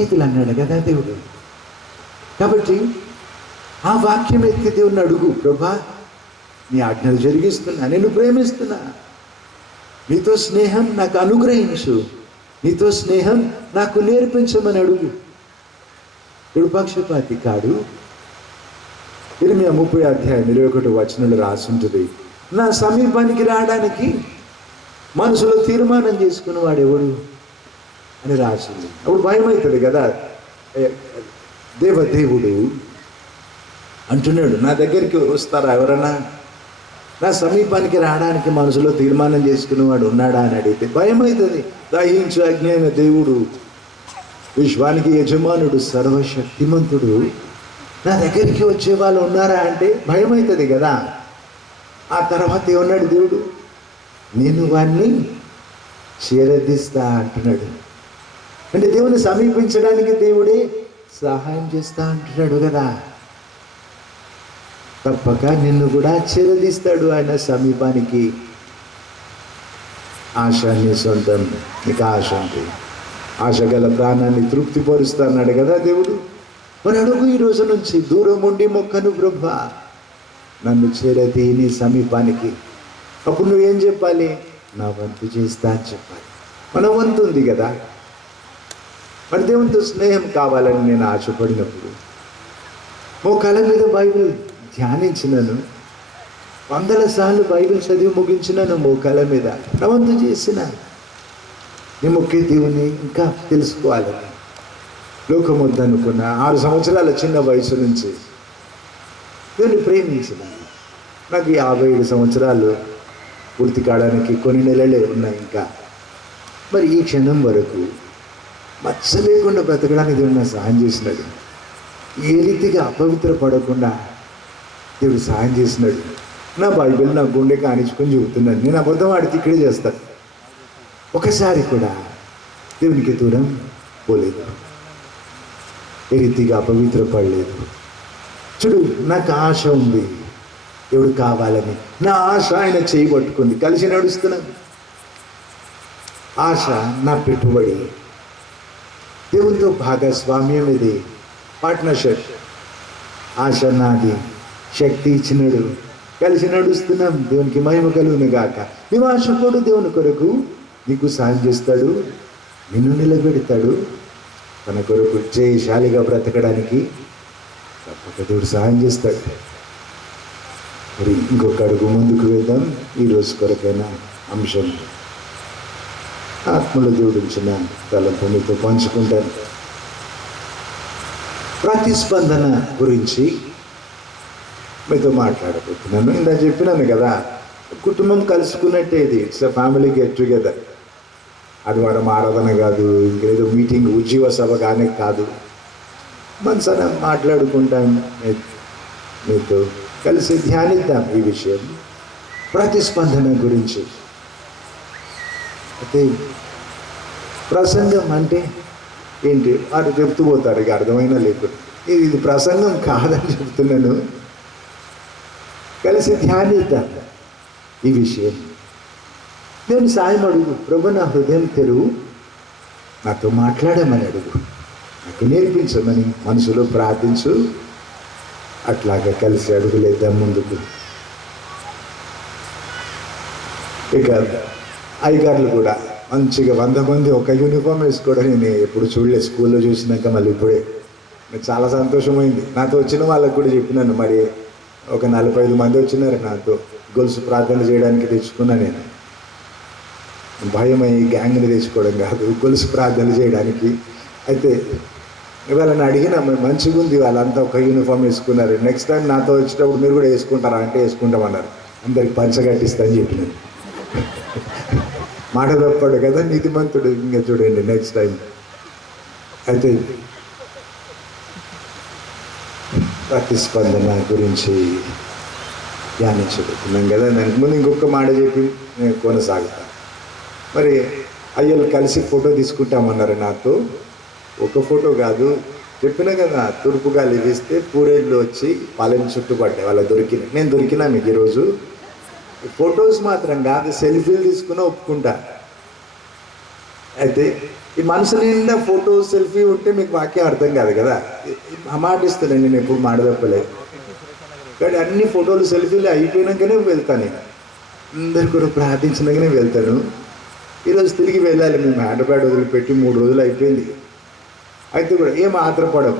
స్నేహితులు అన్నాడు కదా దేవుడు. కాబట్టి ఆ వాక్యం ఎత్తి దేవుని అడుగు, ప్రభా నీ ఆజ్ఞలు జరిగిస్తున్నా, నేను ప్రేమిస్తున్నా, నీతో స్నేహం నాకు అనుగ్రహించు, నీతో స్నేహం నాకు నేర్పించమని అడుగు. పక్షపాతి కాడు. 21 రాసి ఉంటుంది, నా సమీపానికి రావడానికి మనసులో తీర్మానం చేసుకుని వాడెవడు అని రాసింది. అప్పుడు భయం అవుతుంది కదా. దేవుడు అంటున్నాడు, నా దగ్గరికి వస్తారా ఎవరన్నా, నా సమీపానికి రావడానికి మనసులో తీర్మానం చేసుకునేవాడు ఉన్నాడా అని అడిగితే భయం అవుతుంది. దహించు అగ్ని అయిన దేవుడు, విశ్వానికి యజమానుడు, సర్వశక్తిమంతుడు నా దగ్గరికి వచ్చే వాళ్ళు ఉన్నారా అంటే భయం అవుతుంది కదా. ఆ తర్వాత ఏమన్నాడు దేవుడు, నేను వాడిని చేరదీస్తా అంటున్నాడు. అంటే దేవుని సమీపించడానికి దేవుడే సహాయం చేస్తా అంటున్నాడు కదా. తప్పక నిన్ను కూడా చేరదీస్తాడు ఆయన సమీపానికి. ఆశ నీ సొంతం, నీకు ఆశ ఉంది, ఆశ గల ప్రాణాన్ని తృప్తిపరుస్తా అన్నాడు కదా దేవుడు. మరి అడుగు, ఈ రోజు నుంచి దూరం ఉండి మొక్కను, ప్రభా నన్ను చేరదీ నీ సమీపానికి. అప్పుడు నువ్వేం చెప్పాలి, నా వంతు చేస్తా అని చెప్పాలి. మన వంతు ఉంది కదా. మరి దేవునితో స్నేహం కావాలని నేను ఆశపడినప్పుడు మోకాళ్ళ మీద బైబిల్ ధ్యానించినను, 100 సార్లు బైబిల్ చదివి ముగించినాను మోకాళ్ళ మీద. నా వంతు చేసిన నీ మొక్కే దేవుని ఇంకా తెలుసుకోవాలని. లోకం వద్దనుకున్న 6 సంవత్సరాల చిన్న వయసు నుంచి దేవుని ప్రేమించిన, నాకు 57 సంవత్సరాలు పూర్తి కావడానికి కొన్ని నెలలే ఉన్నాయి ఇంకా. మరి ఈ క్షణం వరకు మచ్చ లేకుండా బ్రతకడానికి దేవుడు నాకు సహాయం చేసినాడు. ఏ రీతిగా అపవిత్ర పడకుండా దేవుడు సహాయం చేసినాడు. నా బైబిల్ నా గుండె కానించుకొని చెబుతున్నాను. నేను అబద్ధం ఆడితే ఇక్కడే చేస్తాను. ఒకసారి కూడా దేవునికి దూరం పోలేదు, ఏ రీతిగా అపవిత్ర పడలేదు. చూడు, నాకు ఆశ ఉంది దేవుడు కావాలని. నా ఆశ ఆయన చేయబట్టుకుంది, కలిసి నడుస్తున్నాను. ఆశ నా పెట్టుబడి, దేవునితో భాగస్వామ్యం, ఇది పార్ట్నర్షిప్. ఆశ నాది, శక్తి ఇచ్చినాడు, కలిసి నడుస్తున్నాం. దేవునికి మహిమ కలుగును గాక. నీవు ఆశపడు, దేవుని కొరకు నీకు సాయం చేస్తాడు, నిన్ను నిలబెడతాడు. తన కొరకు జయశాలిగా బ్రతకడానికి తప్పక దేవుడు సహాయం చేస్తాడు. మరి ఇంకొక అడుగు ముందుకు వేద్దాం. ఈరోజు కొరకైన అంశం ఆత్మలో దేవుడించిన తలంపు మీతో పంచుకుంటాను. ప్రతిస్పందన గురించి మీతో మాట్లాడబోతున్నాను. ఇందా చెప్పినాను కదా, కుటుంబం కలుసుకున్నట్టే ఇది. It's a family get together. ఆదివారం ఆరాధన కాదు, ఇంకేదో మీటింగ్ ఉజ్జీవ సభ కానీ కాదు. మనసన మాట్లాడుకుంటాం, మీతో కలిసి ధ్యానిద్దాం ఈ విషయం, ప్రతిస్పందన గురించి. అయితే ప్రసంగం అంటే ఏంటి వారు చెప్తూ పోతారు, ఇక అర్థమైనా లేకుండా. ఇది ప్రసంగం కాదని చెప్తున్నాను. కలిసి ధ్యానిద్దాం ఈ విషయం. దేవుని సాయం అడుగు, ప్రభు నా హృదయం తెరువు, నాతో మాట్లాడమని అడుగు, నాకు నేర్పించమని మనసులో ప్రార్థించు. అట్లాగా కలిసి అడుగులేద్దాం ముందుకు. ఇక అయ్యగారులు కూడా మంచిగా 100 మంది ఒక యూనిఫామ్ వేసుకోవడం నేను ఎప్పుడు చూడలేదు. స్కూల్లో చూసినాక మళ్ళీ ఇప్పుడే నాకు చాలా సంతోషమైంది. నాతో వచ్చిన వాళ్ళకు కూడా చెప్పినాను. మరి ఒక 45 మంది వచ్చినారు నాతో. గొలుసు ప్రార్థన చేయడానికి తెచ్చుకున్నా నేను. భయం అయ్యి గ్యాంగ్ని తెచ్చుకోవడం కాదు, గొలుసు ప్రార్థన చేయడానికి. అయితే వాళ్ళని అడిగిన, మంచిగా ఉంది, వాళ్ళంతా ఒక యూనిఫామ్ వేసుకున్నారు. నెక్స్ట్ టైం నాతో వచ్చేటప్పుడు మీరు కూడా వేసుకుంటారా అంటే వేసుకుంటామన్నారు. అందరికి పంచగట్టిస్తా అని చెప్పినాను. మాట తప్పాడు కదా నీతిమంతుడు. ఇంకా చూడండి నెక్స్ట్ టైం. అయితే ప్రతిస్పందన గురించి ధ్యానించబోతున్నాం కదా. నేను ముందు ఇంకొక మాట చెప్పి నేను కొనసాగుతాను. మరి అయ్యలు కలిసి ఫోటో తీసుకుంటామన్నారు నాతో. ఒక ఫోటో కాదు, చెప్పినా కదా, తూర్పు గాలి వేస్తే పూరేళ్ళు వచ్చి పాలెం చుట్టుపడ్డాయి. వాళ్ళ దొరికిన, నేను దొరికినా మీకు ఈరోజు. ఫొటోస్ మాత్రం కాదు, సెల్ఫీలు తీసుకుని ఒప్పుకుంటా. అయితే ఈ మనసు నిండా ఫోటో సెల్ఫీ ఉంటే మీకు వాక్యం అర్థం కాదు కదా. మాటిస్తానండి, నేను ఎప్పుడు మాట తప్పలేదు. కానీ అన్ని ఫోటోలు సెల్ఫీలు అయిపోయినాకనే వెళ్తాను. నేను అందరు కూడా ప్రార్థించినాకనే వెళ్తాను. ఈరోజు తిరిగి వెళ్ళాలి. మేము హైదరాబాద్ వదిలిపెట్టి 3 రోజులు అయిపోయింది. అయితే కూడా ఏం ఆత్రపడం,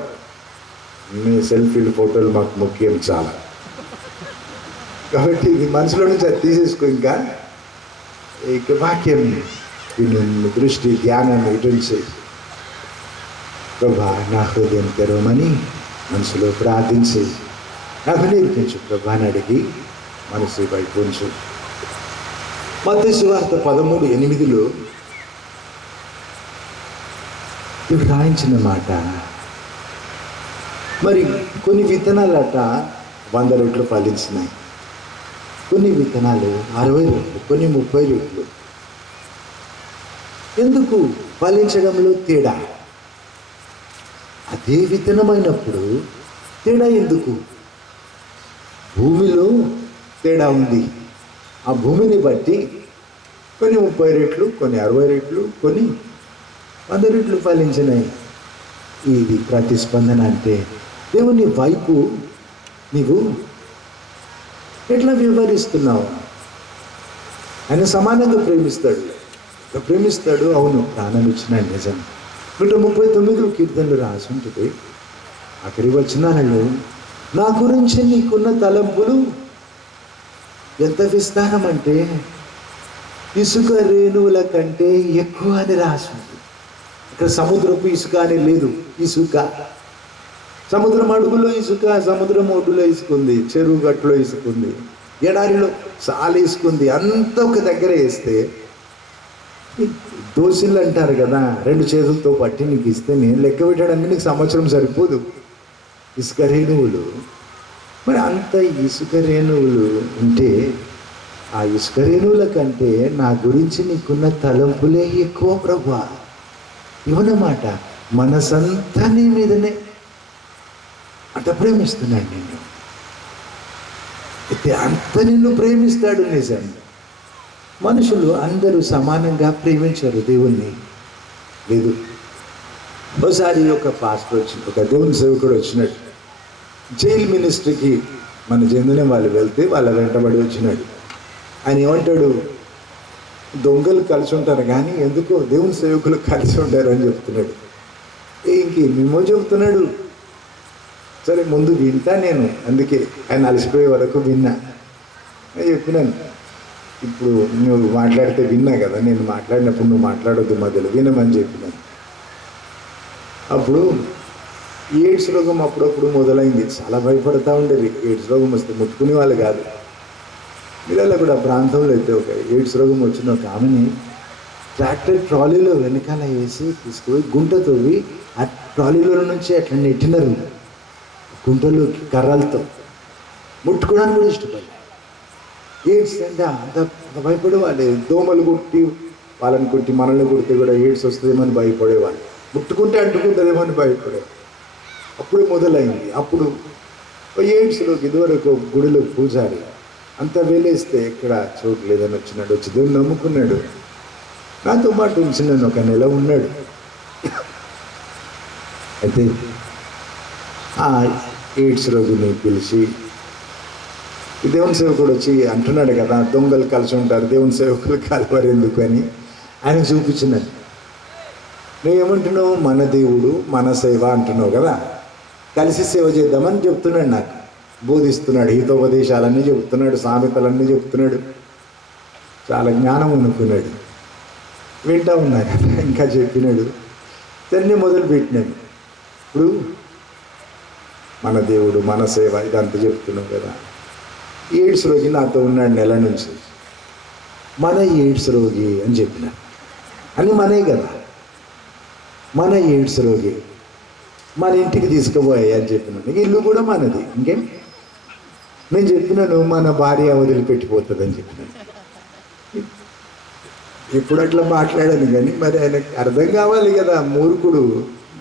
మీ సెల్ఫీలు ఫోటోలు మాకు ముఖ్యం చాలా. కాబట్టి ఇది మనసులో నుంచి అది తీసేసుకో. ఇంకా ఇక వాక్యం దృష్టి ధ్యానం ఇటుంచి ప్రభా నా హృదయం తెరవమని మనసులో ప్రార్థించి నాకు నేర్పించు ప్రభా అని అడిగి మనసు వైపు ఉంచు. మత్తయి సువార్త 13:8 ఇప్పుడు రాయించిన మాట, మరి కొన్ని విత్తనాలట 100 రెట్లు ఫలించినాయి, కొన్ని విత్తనాలు 60 రెట్లు, కొన్ని 30 రెట్లు. ఎందుకు ఫలించడంలో తేడా? అదే విత్తనమైనప్పుడు తేడా ఎందుకు? భూమిలో తేడా ఉంది. ఆ భూమిని బట్టి కొన్ని 30 రెట్లు, కొన్ని 60 రెట్లు, కొన్ని 100 రెట్లు ఫలించినాయి. ఇది ప్రతిస్పందన. అంటే దేవుని వైపు నీవు ఎట్లా వ్యవహరిస్తున్నావు? ఆయన సమానంగా ప్రేమిస్తాడు. అవును, ప్రాణం ఇచ్చినాడు, నిజం. 139 కీర్తనలు రాసి ఉంటుంది. ఆఖరి వచనాలలో నా గురించి నీకున్న తలంపులు ఎంత విస్తారం అంటే ఇసుక రేణువుల కంటే ఎక్కువ అని రాసింది. ఇక్కడ సముద్రపు ఇసుక అని లేదు. ఇసుక సముద్రం అడుగులో ఇసుక, సముద్రం ఒడ్డులో ఇసుకుంది, చెరువు గట్టులో ఇసుకుంది, ఎడారిలో చాలా ఇసుకుంది. అంతా ఒక దగ్గర వేస్తే దోసిళ్ళు అంటారు కదా, 2 చేతులతో పట్టి నీకు ఇస్తే నేను లెక్క పెట్టడానికి నీకు సంవత్సరం సరిపోదు. ఇసుక రేణువులు, మరి అంత ఇసుక రేణువులు ఉంటే ఆ ఇసుక రేణువుల కంటే నా గురించి నీకున్న తలంపులే ఎక్కువ ప్రభువా. ఇవన్నమాట, మనసంతా నీ మీదనే అంత ప్రేమిస్తున్నాడు నిన్ను. అయితే అంత నిన్ను ప్రేమిస్తాడు. నిజం, మనుషులు అందరూ సమానంగా ప్రేమించారు దేవుణ్ణి. లేదు, ఒకసారి ఒక పాస్టర్ ఒక దేవుని సేవకుడు వచ్చినాడు. జైలు మినిస్ట్రీకి మన చెందిన వాళ్ళు వెళ్తే వాళ్ళ వెంటబడి వచ్చినాడు. ఆయన ఏమంటాడు, దొంగలు కలిసి ఉంటారు కానీ ఎందుకో దేవుని సేవకులు కలిసి ఉంటారు అని చెప్తున్నాడు. ఇంకేమేమో చెబుతున్నాడు. సరే ముందు వింటా నేను, అందుకే ఆయన అలసిపోయే వరకు విన్నా. చెప్పినాను, ఇప్పుడు నువ్వు మాట్లాడితే విన్నా కదా, నేను మాట్లాడినప్పుడు నువ్వు మాట్లాడొద్దు మధ్యలో, వినమని చెప్పినాను. అప్పుడు ఎయిడ్స్ రోగం అప్పుడప్పుడు మొదలైంది. చాలా భయపడతా ఉండేది. ఎయిడ్స్ రోగం వస్తే ముట్టుకునే వాళ్ళు కాదు. వీళ్ళలో కూడా ప్రాంతంలో అయితే ఒక ఎయిడ్స్ రోగం వచ్చిన ఒక ఆమెని ట్రాక్టర్ ట్రాలీలో వెనకాల వేసి తీసుకుపోయి గుంట తవ్వి ఆ ట్రాలీలో నుంచి అట్లా నెట్టినారు గుంటలోకి కర్రలతో. ముట్టుకోవడానికి కూడా ఇష్టపడి ఎయిడ్స్ అంటే అంత భయపడే వాళ్ళు. దోమలు కొట్టి వాళ్ళని కొట్టి మనల్ని కొడితే కూడా ఎయిడ్స్ వస్తుందేమని భయపడేవాళ్ళు. ముట్టుకుంటే అంటుకుంటుందేమో అని భయపడేవాళ్ళు. అప్పుడు మొదలైంది. అప్పుడు ఎయిడ్స్లోకి ఇదివరకు గుడిలో పూజారి అంత వేలేస్తే ఎక్కడ చోటు లేదని వచ్చినాడు. వచ్చి దేవుని నమ్ముకున్నాడు. నాతో పాటు ఉంచినాను, 1 నెల ఉన్నాడు. అయితే ఆ ఎయిడ్స్ రోగిని పిలిచి దేవుని సేవకుడు వచ్చి అంటున్నాడు కదా, దొంగలు కలిసి ఉంటారు, దేవుని సేవకులు కలవరు ఎందుకు అని ఆయనకు చూపించినాడు. నువ్వేమంటున్నావు, మన దేవుడు మన సేవ అంటున్నావు కదా, కలిసి సేవ చేద్దామని చెప్తున్నాడు. నాకు బోధిస్తున్నాడు, హితోపదేశాలన్నీ చెప్తున్నాడు, సామెతలన్నీ చెప్తున్నాడు. చాలా జ్ఞానం అనుకున్నాడు. వింటా ఉన్నా కదా, ఇంకా చెప్పినాడు. దాన్ని మొదలుపెట్టినాడు. ఇప్పుడు మన దేవుడు మన సేవ ఇదంతా చెప్తున్నావు కదా. ఎయిడ్స్ రోగి నాతో ఉన్నాడు నెల నుంచి. మన ఎయిడ్స్ రోగి అని చెప్పిన అని మనే కదా, మన ఎయిడ్స్ రోగి మన ఇంటికి తీసుకుపోయాయి అని చెప్పినాను. ఇల్లు కూడా మనది. ఇంకేం నేను చెప్పినాను, మన భార్య వదిలిపెట్టిపోతుంది అని చెప్పినాను. ఇప్పుడు అట్లా మాట్లాడాను కానీ మరి ఆయనకు అర్థం కావాలి కదా, మూర్ఖుడు.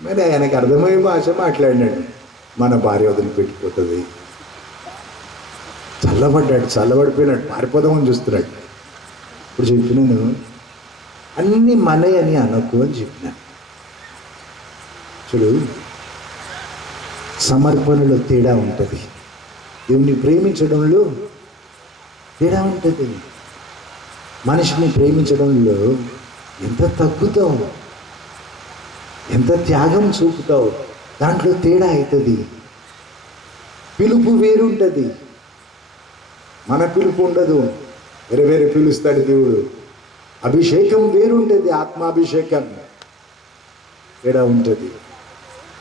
మరి ఆయనకు అర్థమయ్యే భాష మాట్లాడినాడు. మన భార్య వదిలిపెట్టిపోతుంది. చల్లబడ్డాడు, చల్లబడిపోయినాడు, పారిపోదామని చూస్తున్నాడు. ఇప్పుడు చెప్పినాను, అన్నీ మనయ్ అని అనకు అని చెప్పిన. చూడు, సమర్పణలో తేడా ఉంటుంది, దేవుని ప్రేమించడంలో తేడా ఉంటుంది. మనిషిని ప్రేమించడంలో ఎంత తగ్గుతావు, ఎంత త్యాగం చూపుతావు, దాంట్లో తేడా అవుతుంది. పిలుపు వేరుంటుంది, మన పిలుపు ఉండదు, వేరే వేరే పిలుస్తాడు దేవుడు. అభిషేకం వేరుంటుంది, ఆత్మాభిషేకం తేడా ఉంటుంది.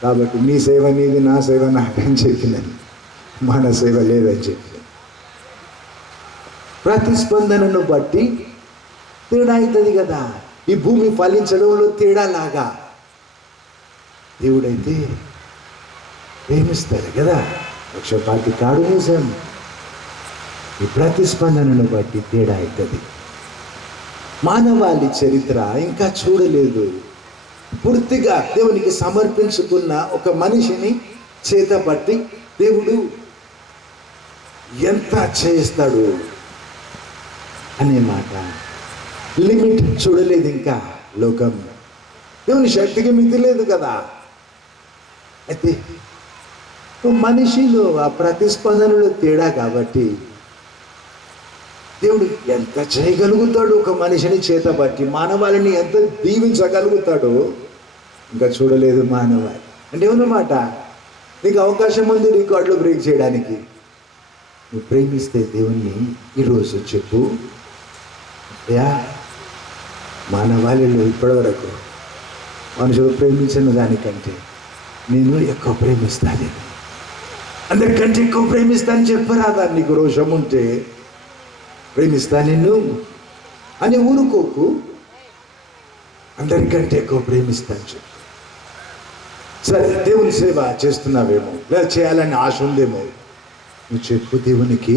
కాబట్టి నీ సేవ నీది, నా సేవ నాకని చెప్పినది, మన సేవ లేదని చెప్పినది. ప్రతిస్పందనను బట్టి తేడా అవుతుంది కదా. ఈ భూమి ఫలించడంలో తేడా లాగా దేవుడైతే ప్రేమిస్తాడు కదా. పక్షపాతి కాడు నిజం. ఈ ప్రతిస్పందనను బట్టి తేడా అవుతుంది. మానవాళి చరిత్ర ఇంకా చూడలేదు. పూర్తిగా దేవునికి సమర్పించుకున్న ఒక మనిషిని చేతపట్టి దేవుడు ఎంత చేస్తాడు అనే మాట లిమిట్ చూడలేదు ఇంకా లోకం. దేవుని శక్తికి మితి లేదు కదా. అయితే మనిషిలో ఆ ప్రతిస్పందనలో తేడా కాబట్టి దేవుడు ఎంత చేయగలుగుతాడు ఒక మనిషిని చేతబట్టి, మానవాళిని ఎంత దీవించగలుగుతాడో ఇంకా చూడలేదు మానవాళి. అంటే ఏమన్నమాట, నీకు అవకాశం ఉంది రికార్డులు బ్రేక్ చేయడానికి. నువ్వు ప్రేమిస్తే దేవుణ్ణి ఈరోజు చెప్పు, యా మానవాళిలో ఇప్పటివరకు మనుషులు ప్రేమించిన దానికంటే నేను ఎక్కువ ప్రేమిస్తాను, అందరికంటే ఎక్కువ ప్రేమిస్తాను చెప్పరాదా. నీకు రోషం ఉంటే ప్రేమిస్తా నిన్ను అని ఊరుకోకు, అందరికంటే ఎక్కువ ప్రేమిస్తాను చెప్పు. సరే, దేవుని సేవ చేస్తున్నావేమో, లేదా చేయాలని ఆశ ఉందేమో, నువ్వు చెప్పు దేవునికి.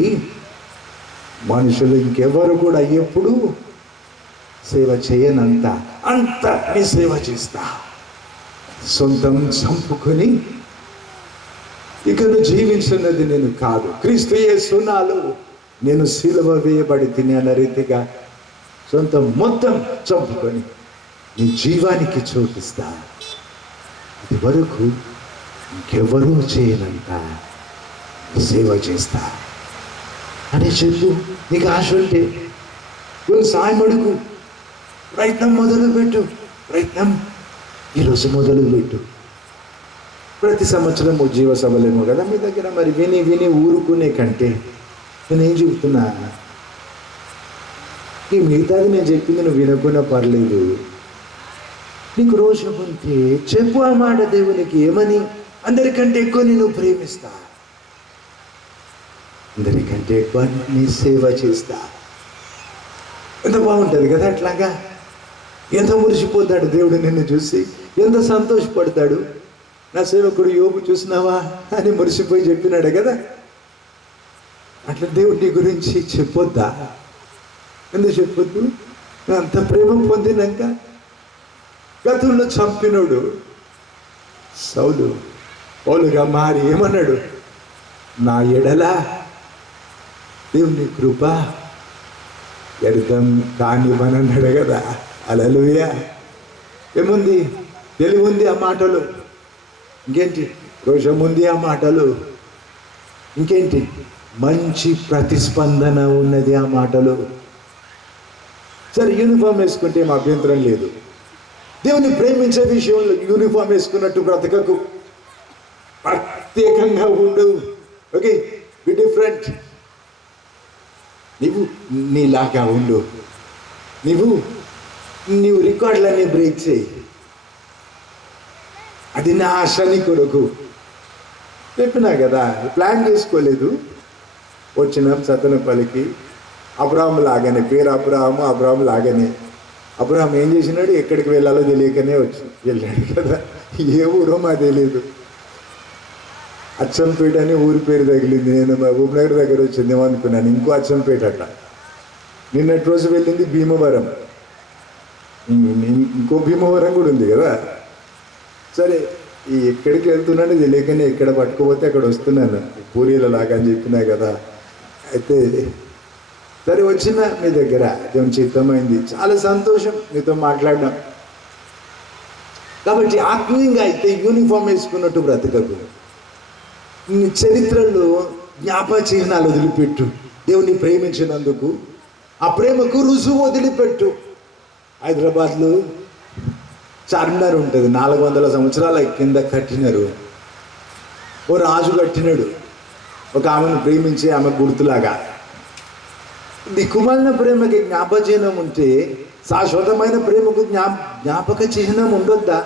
మనుషులు ఇంకెవరు కూడా ఎప్పుడు సేవ చేయనంత అంత నీ సేవ చేస్తా. సొంతం చంపుకొని ఇక నువ్వు జీవించున్నది నేను కాదు, క్రీస్తు యేసునాలో నేను సిలువ వేయబడి తినే అన్న రీతిగా సొంతం మొత్తం చంపుకొని నీ జీవానికి చోటిస్తా. ఇది వరకు ఇంకెవరూ చేయనంత సేవ చేస్తా అని చెప్పు. నీకు ఆశ ఉంటే నువ్వు సాయం అడుగు, ప్రయత్నం మొదలుపెట్టు. ప్రయత్నం ఈరోజు మొదలుపెట్టు. ప్రతి సంవత్సరం జీవ సభలేమో కదా మీ దగ్గర. మరి విని విని ఊరుకునే కంటే నేనేం చెబుతున్నా, ఈ మిగతాది నేను చెప్పింది నువ్వు వినకుండా పర్లేదు. నీకు రోషం ఉంటే చెప్పు ఆ మాట దేవునికి. ఏమని? అందరికంటే ఎక్కువ నేను ప్రేమిస్తా, అందరికంటే ఎక్కువ నీ సేవ చేస్తా. ఎంత బాగుంటుంది కదా అట్లాగా. ఎంత మురిసిపోతాడు దేవుడు నిన్ను చూసి, ఎంత సంతోషపడతాడు. నా సేవకుడు యోబు చూసినావా అని మురిసిపోయి చెప్పినాడు కదా. అట్లా దేవుడు నీ గురించి చెప్పొద్దా? ఎందుకు చెప్పొద్దు? అంత ప్రేమ పొందినాక గతంలో చంపినోడు సౌలు పౌలుగా మారి ఏమన్నాడు? నా ఎడల దేవుని కృప వ్యర్థం కానివ్వనన్నాడు కదా. హల్లెలూయా. ఏముంది? తెలివి ఉంది ఆ మాటలు. ఇంకేంటి? రోషం ఉంది ఆ మాటలు. ఇంకేంటి? మంచి ప్రతిస్పందన ఉన్నది ఆ మాటలు. సరే, యూనిఫామ్ వేసుకుంటే మా అభ్యంతరం లేదు. దేవుని ప్రేమించే విషయంలో యూనిఫామ్ వేసుకున్నట్టు బ్రతకకు, ప్రత్యేకంగా ఉండు. Okay, be different. నీవు నీలాగా ఉండు. నీవు రికార్డులన్నీ బ్రేక్ చేయి. అది నా ఆశ నీ కొరకు. చెప్పినా కదా, ప్లాన్ చేసుకోలేదు. వచ్చినాం సతనపల్లికి. అబ్రాహం లాగానే, పేరు అబ్రాహం లాగానే. అబ్రాహం ఏం చేసినాడు? ఎక్కడికి వెళ్ళాలో తెలియకనే వెళ్ళాడు కదా. ఏ ఊరో మా తెలియదు. అచ్చంపేట అని ఊరి పేరు తగిలింది. నేను మహబూబ్నగర్ దగ్గర వచ్చిందేమో అనుకున్నాను. ఇంకో అచ్చంపేట అట్లా. నిన్నటి రోజు వెళ్ళింది భీమవరం. ఇంకో భీమవరం కూడా ఉంది కదా. సరే, ఈ ఎక్కడికి వెళ్తున్నాను తెలియకనే ఎక్కడ పట్టుకోపోతే అక్కడ వస్తున్నాను, పూరీల లాగా అని చెప్పినా కదా. అయితే సరే వచ్చిన మీ దగ్గర దేవుని చిత్తమైంది, చాలా సంతోషం మీతో మాట్లాడడం. కాబట్టి ఆత్మీయంగా అయితే యూనిఫామ్ వేసుకున్నట్టు బ్రతకకు. నీ చరిత్రలో జ్ఞాపక చిహ్నాలు వదిలిపెట్టు. దేవుని ప్రేమించినందుకు ఆ ప్రేమకు రుజువు వదిలిపెట్టు. హైదరాబాద్లో చార్మినార్ ఉంటుంది, 400 సంవత్సరాల కింద కట్టినారు. ఓ రాజు కట్టినాడు, ఒక ఆమెను ప్రేమించి ఆమె గుర్తులాగా. దిక్కుమాలిన ప్రేమకి జ్ఞాపక చిహ్నం ఉంటే శాశ్వతమైన ప్రేమకు జ్ఞాపక చిహ్నం ఉండొద్దా?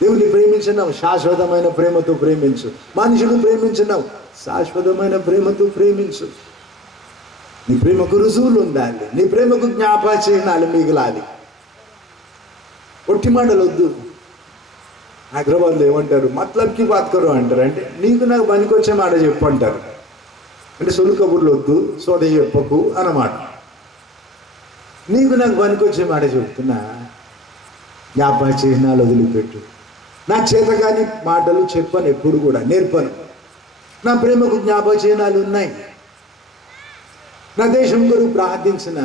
దేవుని ప్రేమించినావు, శాశ్వతమైన ప్రేమతో ప్రేమించు. మనుషుడు ప్రేమించినావు, శాశ్వతమైన ప్రేమతో ప్రేమించు. నీ ప్రేమకు రుజువులు ఉండాలి, నీ ప్రేమకు జ్ఞాపక చిహ్నాలు మిగలాలి. ఒట్టి మాటలు వద్దు. హైదరాబాద్లో ఏమంటారు, మతలబ్కి బాత్ కరో అంటారు. అంటే నీకు నాకు పనికొచ్చే మాట చెప్పు అంటారు. అంటే సొలు కబుర్లు వద్దు, సోద చెప్పకు అన్నమాట. నీకు నాకు పనికొచ్చే మాట చెప్తున్నా, జ్ఞాపక చిహ్నాలు వదిలిపెట్టు. నా చేతగాని మాటలు చెప్పను, ఎప్పుడు కూడా నేర్పను. నా ప్రేమకు జ్ఞాపక చిహ్నాలు ఉన్నాయి. నా దేశం కొరకు ప్రార్థించిన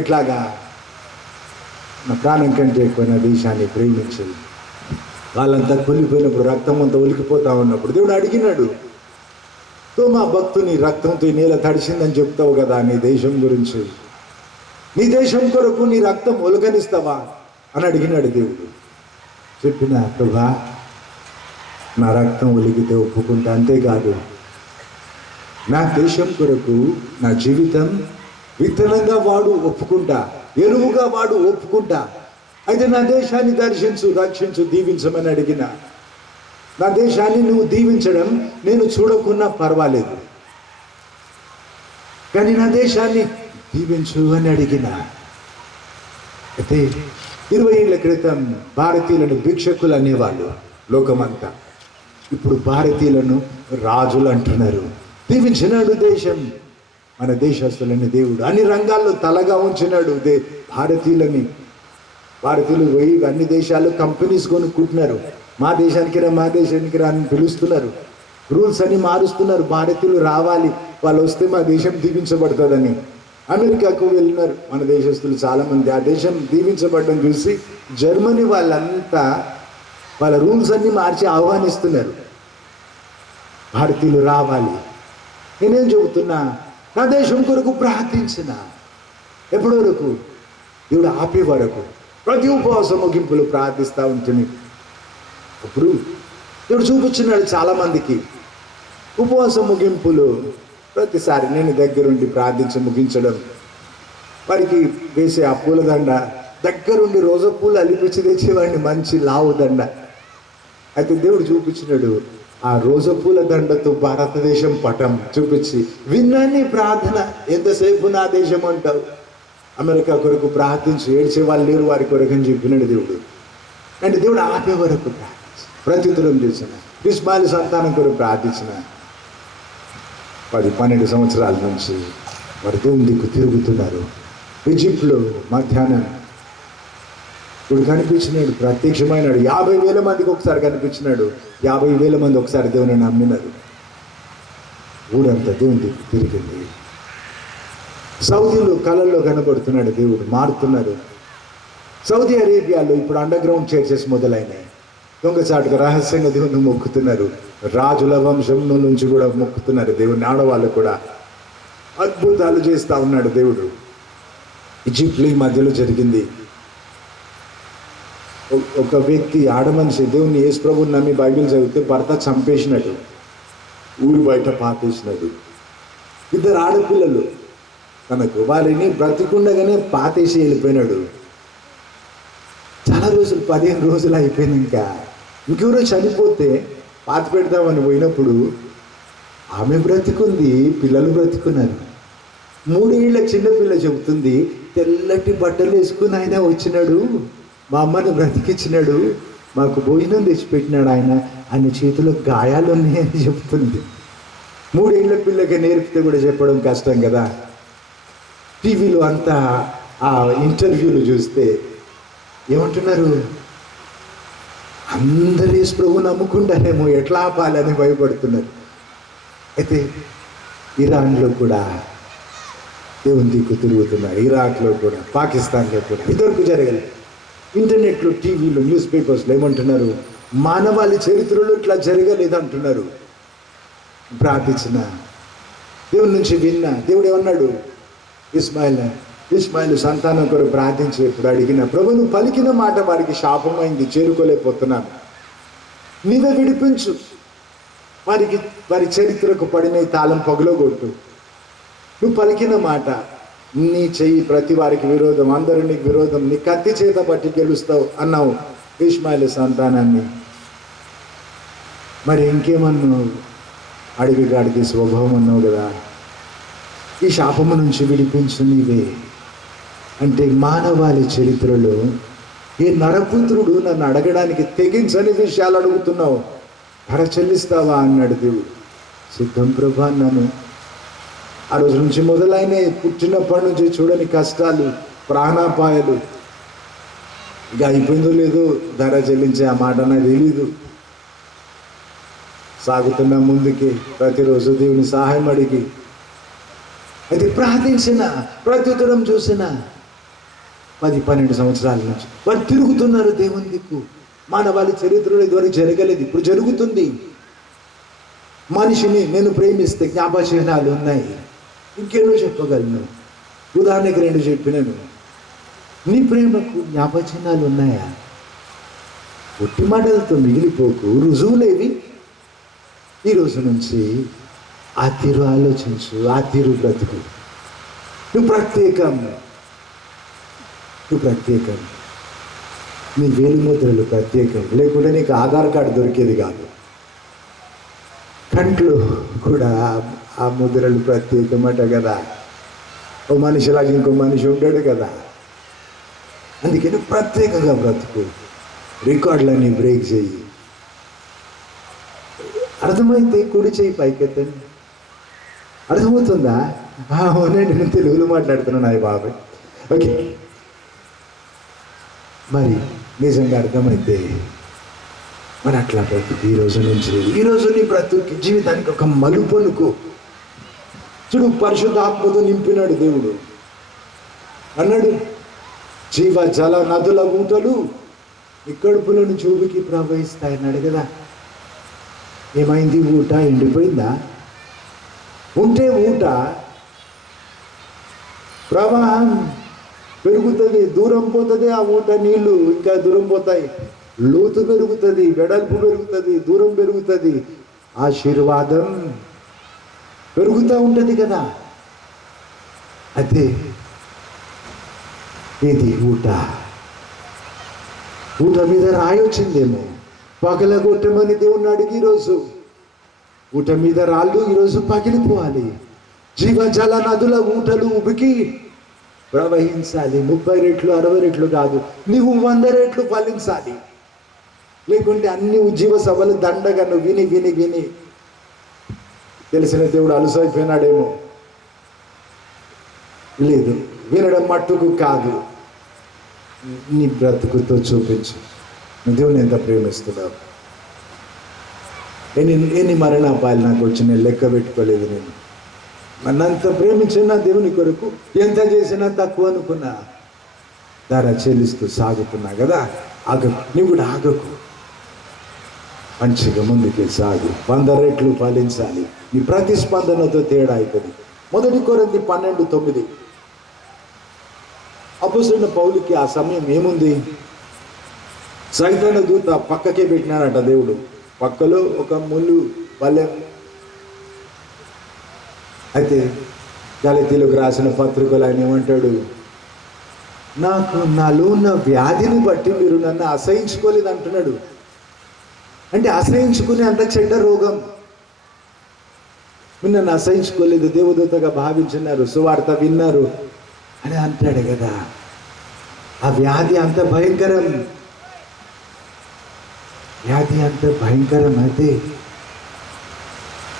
ఎట్లాగా నా ప్రాణం కంటే ఎక్కువ నా దేశాన్ని ప్రేమించింది. వాళ్ళంతా కూలిపోయినప్పుడు, రక్తం అంతా ఒలికిపోతా ఉన్నప్పుడు దేవుడు అడిగినాడు, తో మా భక్తుని రక్తంతో ఈ నేల తడిసిందని చెప్తావు కదా నీ దేశం గురించి, నీ దేశం కొరకు నీ రక్తం ఒలగనిస్తావా అని అడిగినాడు దేవుడు. చెప్పిన ప్రభా, నా రక్తం ఒలిగితే ఒప్పుకుంటా, అంతేకాదు నా దేశం కొరకు నా జీవితం విత్తనంగా వాడు ఒప్పుకుంటా, ఎరువుగా వాడు ఒప్పుకుంటా. అయితే నా దేశాన్ని దర్శించు, రక్షించు, దీవించమని అడిగిన. నా దేశాన్ని నువ్వు దీవించడం నేను చూడకున్నా పర్వాలేదు, కానీ నా దేశాన్ని దీవించు అని అడిగిన. అయితే 20 ఏళ్ల క్రితం భారతీయులను భిక్షకులు అనేవాళ్ళు లోకమంతా. ఇప్పుడు భారతీయులను రాజులు అంటున్నారు. దీవించినాడు దేశం, మన దేశస్తులని దేవుడు అన్ని రంగాల్లో తలగా ఉంచినాడు భారతీయులని. భారతీయులు పోయి అన్ని దేశాలు కంపెనీస్ కొనుక్కుంటున్నారు. మా దేశానికి రా, మా దేశానికి రా అని పిలుస్తున్నారు. రూల్స్ అన్ని మారుస్తున్నారు. భారతీయులు రావాలి, వాళ్ళు వస్తే మా దేశం దీవించబడుతుందని. అమెరికాకు వెళ్ళినారు మన దేశస్తులు చాలామంది. ఆ దేశం దీవించబడడం చూసి జర్మనీ వాళ్ళంతా వాళ్ళ రూల్స్ అన్ని మార్చి ఆహ్వానిస్తున్నారు, భారతీయులు రావాలి. నేనేం చెబుతున్నా, నా దేశం కొరకు ప్రార్థించిన ఎప్పటి వరకు? దేవుడు ఆపే వరకు. ప్రతి ఉపవాస ముగింపులు ప్రార్థిస్తూ ఉంటుంది. అప్పుడు దేవుడు చూపించినాడు చాలామందికి ఉపవాస ముగింపులు. ప్రతిసారి నేను దగ్గరుండి ప్రార్థించి ముగించడం, వారికి వేసే ఆ పూలదండ దగ్గరుండి రోజా పూలు అలిపించి తెచ్చేవాడిని, మంచి లావు దండ. అయితే దేవుడు చూపించినాడు ఆ రోజా పూల దండతో భారతదేశం పటం చూపించి, విన్నాన్ని ప్రార్థన ఎంతసేపు నా దేశం అంటావు, అమెరికా కొరకు ప్రార్థించి ఏడ్చే వాళ్ళు లేరు వారి కొరకు అని చెప్పినాడు దేవుడు. అంటే దేవుడు ఆపే వరకు ప్రత్యుత్తరం చేసిన. ఇస్మాయిల్ సంతానం కొరకు ప్రార్థించిన 10-12 సంవత్సరాల నుంచి వారు దేవుని దిక్కు తిరుగుతున్నారు. ఈజిప్ట్లో మధ్యాహ్నం ఇప్పుడు కనిపించినాడు, ప్రత్యక్షమైనాడు. 50,000 మందికి ఒకసారి కనిపించినాడు. 50,000 మంది ఒకసారి దేవుని నమ్మినారు. ఊరంతా దేవుని దిక్కు తిరిగింది. సౌదీలో కళల్లో కనబడుతున్నాడు దేవుడు, మారుతున్నారు. సౌదీ అరేబియాలో ఇప్పుడు అండర్ గ్రౌండ్ చర్చెస్ మొదలైనాయి. దొంగచాటుగా రహస్యంగా దేవుని మొక్కుతున్నారు. రాజుల వంశం నుంచి కూడా మొక్కుతున్నారు దేవుని. ఆడవాళ్ళు కూడా అద్భుతాలు చేస్తూ ఉన్నాడు దేవుడు. ఈజిప్ట్లో ఈ మధ్యలో జరిగింది. ఒక వ్యక్తి, ఆడమనిషి, దేవుని యేసు ప్రభువుని నమ్మి బైబిల్ చదివితే భర్త చంపేసినట్టు, ఊరు బయట పాతేసినట్టు. 2 ఆడపిల్లలు తనకు, వారిని బ్రతికుండగానే పాతేసి వెళ్ళిపోయినాడు. చాలా రోజులు, 15 రోజులు అయిపోయినాక ఇంకెవరో చనిపోతే పాత పెడదామని పోయినప్పుడు ఆమె బ్రతికుంది, పిల్లలు బ్రతికున్నారు. 3 ఏళ్ల చిన్నపిల్ల చెబుతుంది, తెల్లటి బట్టలు వేసుకుని ఆయన వచ్చినాడు, మా అమ్మని బ్రతికించినాడు, మాకు భోజనం తెచ్చిపెట్టినాడు ఆయన చేతిలో గాయాలు ఉన్నాయని చెప్తుంది. 3 ఏళ్ల పిల్లకి నేర్పితే కూడా చెప్పడం కష్టం కదా. టీవీలో అంతా ఆ ఇంటర్వ్యూలు చూస్తే ఏమంటున్నారు, అందరూ యేసు ప్రభువుని నమ్ముకుంటారేమో, ఎట్లా ఆపాలని భయపడుతున్నారు. అయితే ఇరాన్లో కూడా దేవుని దిక్కు తిరుగుతున్నారు. ఇరాక్లో కూడా, పాకిస్తాన్లో కూడా ఇదివరకు జరగలేదు. ఇంటర్నెట్లో, టీవీలో, న్యూస్ పేపర్స్లో ఏమంటున్నారు? మానవాళి చరిత్రలో ఇట్లా జరగలేదు అంటున్నారు. ప్రార్థించిన దేవుని నుంచి విన్న దేవుడు ఏమన్నాడు? ఇస్మాయిల్ సంతానం కొరకు ప్రార్థించి ఎప్పుడు అడిగిన ప్రభు నువ్వు పలికిన మాట వారికి శాపమైంది, చేరుకోలేకపోతున్నాను, నీవే విడిపించు, వారి చరిత్రకు పడిన తాళం పగులగొట్టు, నువ్వు పలికిన మాట, నీ చెయ్యి ప్రతి వారికి విరోధం, అందరూ నీకు విరోధం, నీ కత్తి చేత పట్టి గెలుస్తావు అన్నావు ఇస్మాయిల్ సంతానాన్ని. మరి ఇంకేమన్నావు? అడవిగాడికి స్వభావం అన్నావు కదా. ఈ శాపము నుంచి విడిపించు నీవే అంటే మానవాళి చరిత్రలో ఏ నరపుత్రుడు నన్ను అడగడానికి తెగించని విషయాలు అడుగుతున్నావు, ధర చెల్లిస్తావా అన్నాడు దేవుడు. సిద్ధం ప్రభా అన్నాను. ఆ రోజు నుంచి మొదలైన పుట్టినప్పటి నుంచి చూడని కష్టాలు, ప్రాణాపాయాలు. ఇక అయిపోయిందో లేదో ధర చెల్లించే ఆ మాట నాకు తెలీదు. సాగుతున్న ముందుకి ప్రతిరోజు దేవుని సహాయం అడిగి అయితే ప్రార్థించిన ప్రత్యుత్తరం చూసిన 10-12 సంవత్సరాల నుంచి వారు తిరుగుతున్నారు దేవుని దిక్కు. మానవాళి చరిత్రలో ఇదివరకు జరగలేదు, ఇప్పుడు జరుగుతుంది. మనిషిని నేను ప్రేమిస్తే జ్ఞాపచిహ్నాలు ఉన్నాయి. ఇంకెన్నో చెప్పగలను. ఉదాహరణకి 2 చెప్పినాను. నీ ప్రేమకు జ్ఞాపచిహ్నాలు ఉన్నాయా? ఒట్టి మాటలతో మిగిలిపోకు, రుజువులేవి. ఈ రోజు నుంచి ఆ తీరు ఆలోచించు, ఆ తీరు బ్రతుకు. నువ్వు ప్రత్యేకం, నీ వేలుముద్రలు ప్రత్యేకం, లేకుంటే నీకు ఆధార్ కార్డు దొరికేది కాదు. కంట్లో కూడా ఆ ముద్రలు ప్రత్యేకమట కదా. ఓ మనిషిలాగా ఇంకో మనిషి ఉంటాడు కదా. అందుకని ప్రత్యేకంగా బ్రతుకు. రికార్డులన్నీ బ్రేక్ చేయి. అర్థమైతే కుడి చేయి పైకెత్తండి. అర్థమవుతుందా? అవునండి, నేను తెలుగులో మాట్లాడుతున్నాను అయ్య బాబాయ్. ఓకే, మరి నిజంగా అర్థమైతే మరి అట్లా బ్రతుకు. ఈరోజు నీ బ్రతుకు జీవితానికి ఒక మలుపొనుకు. చూడు, పరిశుద్ధాత్మతో నింపినాడు దేవుడు. అన్నాడు, జీవ జల నదుల ఊటలు నీ కడుపులో నుంచి ఊపికి ప్రవహిస్తాయన్నాడు కదా. ఏమైంది? ఊట ఎండిపోయిందా? ఉంటే ఊట ప్రవాహం పెరుగుతుంది, దూరం పోతుంది. ఆ ఊట నీళ్లు ఇంకా దూరం పోతాయి, లోతు పెరుగుతుంది, వెడల్పు పెరుగుతుంది, దూరం పెరుగుతుంది, ఆశీర్వాదం పెరుగుతూ ఉంటుంది కదా. అయితే ఇది ఊట మీద రాయి వచ్చిందేమో, పగలగొట్టమని దేవుణ్ణి అడిగి ఈరోజు ఊట మీద రాళ్ళు ఈరోజు పగిలిపోవాలి. జీవజల నదుల ఊటలు ఉబికి ప్రవహించాలి. 30 రెట్లు 60 రెట్లు కాదు, నువ్వు 100 రెట్లు ఫలించాలి. లేకుంటే అన్ని ఉజ్జీవ సభలు దండగా నువ్వు విని విని విని తెలిసిన దేవుడు అలసైపోయినాడేమో. లేదు, వినడం మట్టుకు కాదు, నీ బ్రతుకుతో చూపించు దేవుని ఎంత ప్రేమిస్తున్నావు. ఎన్ని మరణాపాయాలు నాకు వచ్చిన లెక్క పెట్టుకోలేదు. నేను నన్నంత ప్రేమించిన దేవుని కొరకు ఎంత చేసినా తక్కువ అనుకున్నా. ధర చెల్లిస్తూ సాగుతున్నా కదా. ఆగకు, నువ్వు కూడా ఆగకు, మంచిగా ముందుకే సాగు. 100 రెట్లు ఫలించాలి. నీ ప్రతిస్పందనతో తేడా అవుతుంది. 1 కొరింథీ 12:9. అపొస్తలుడైన పౌలుకి ఆ సమయం ఏముంది? సైతాను దూత పక్కకే పెట్టినాడట దేవుడు. పక్కలో ఒక ముళ్ళు పల్లెం. అయితే గలతీయులకు రాసిన పత్రికలు ఆయన ఏమంటాడు? నాకు నాలో ఉన్న వ్యాధిని బట్టి మీరు నన్ను అసహించుకోలేదు అంటున్నాడు. అంటే అసహించుకునే అంత చెడ్డ రోగం. మీరు నన్ను అసహించుకోలేదు, దేవదూతగా భావించున్నారు, సువార్త విన్నారు అని అంటాడు కదా. ఆ వ్యాధి అంత భయంకరం, అయితే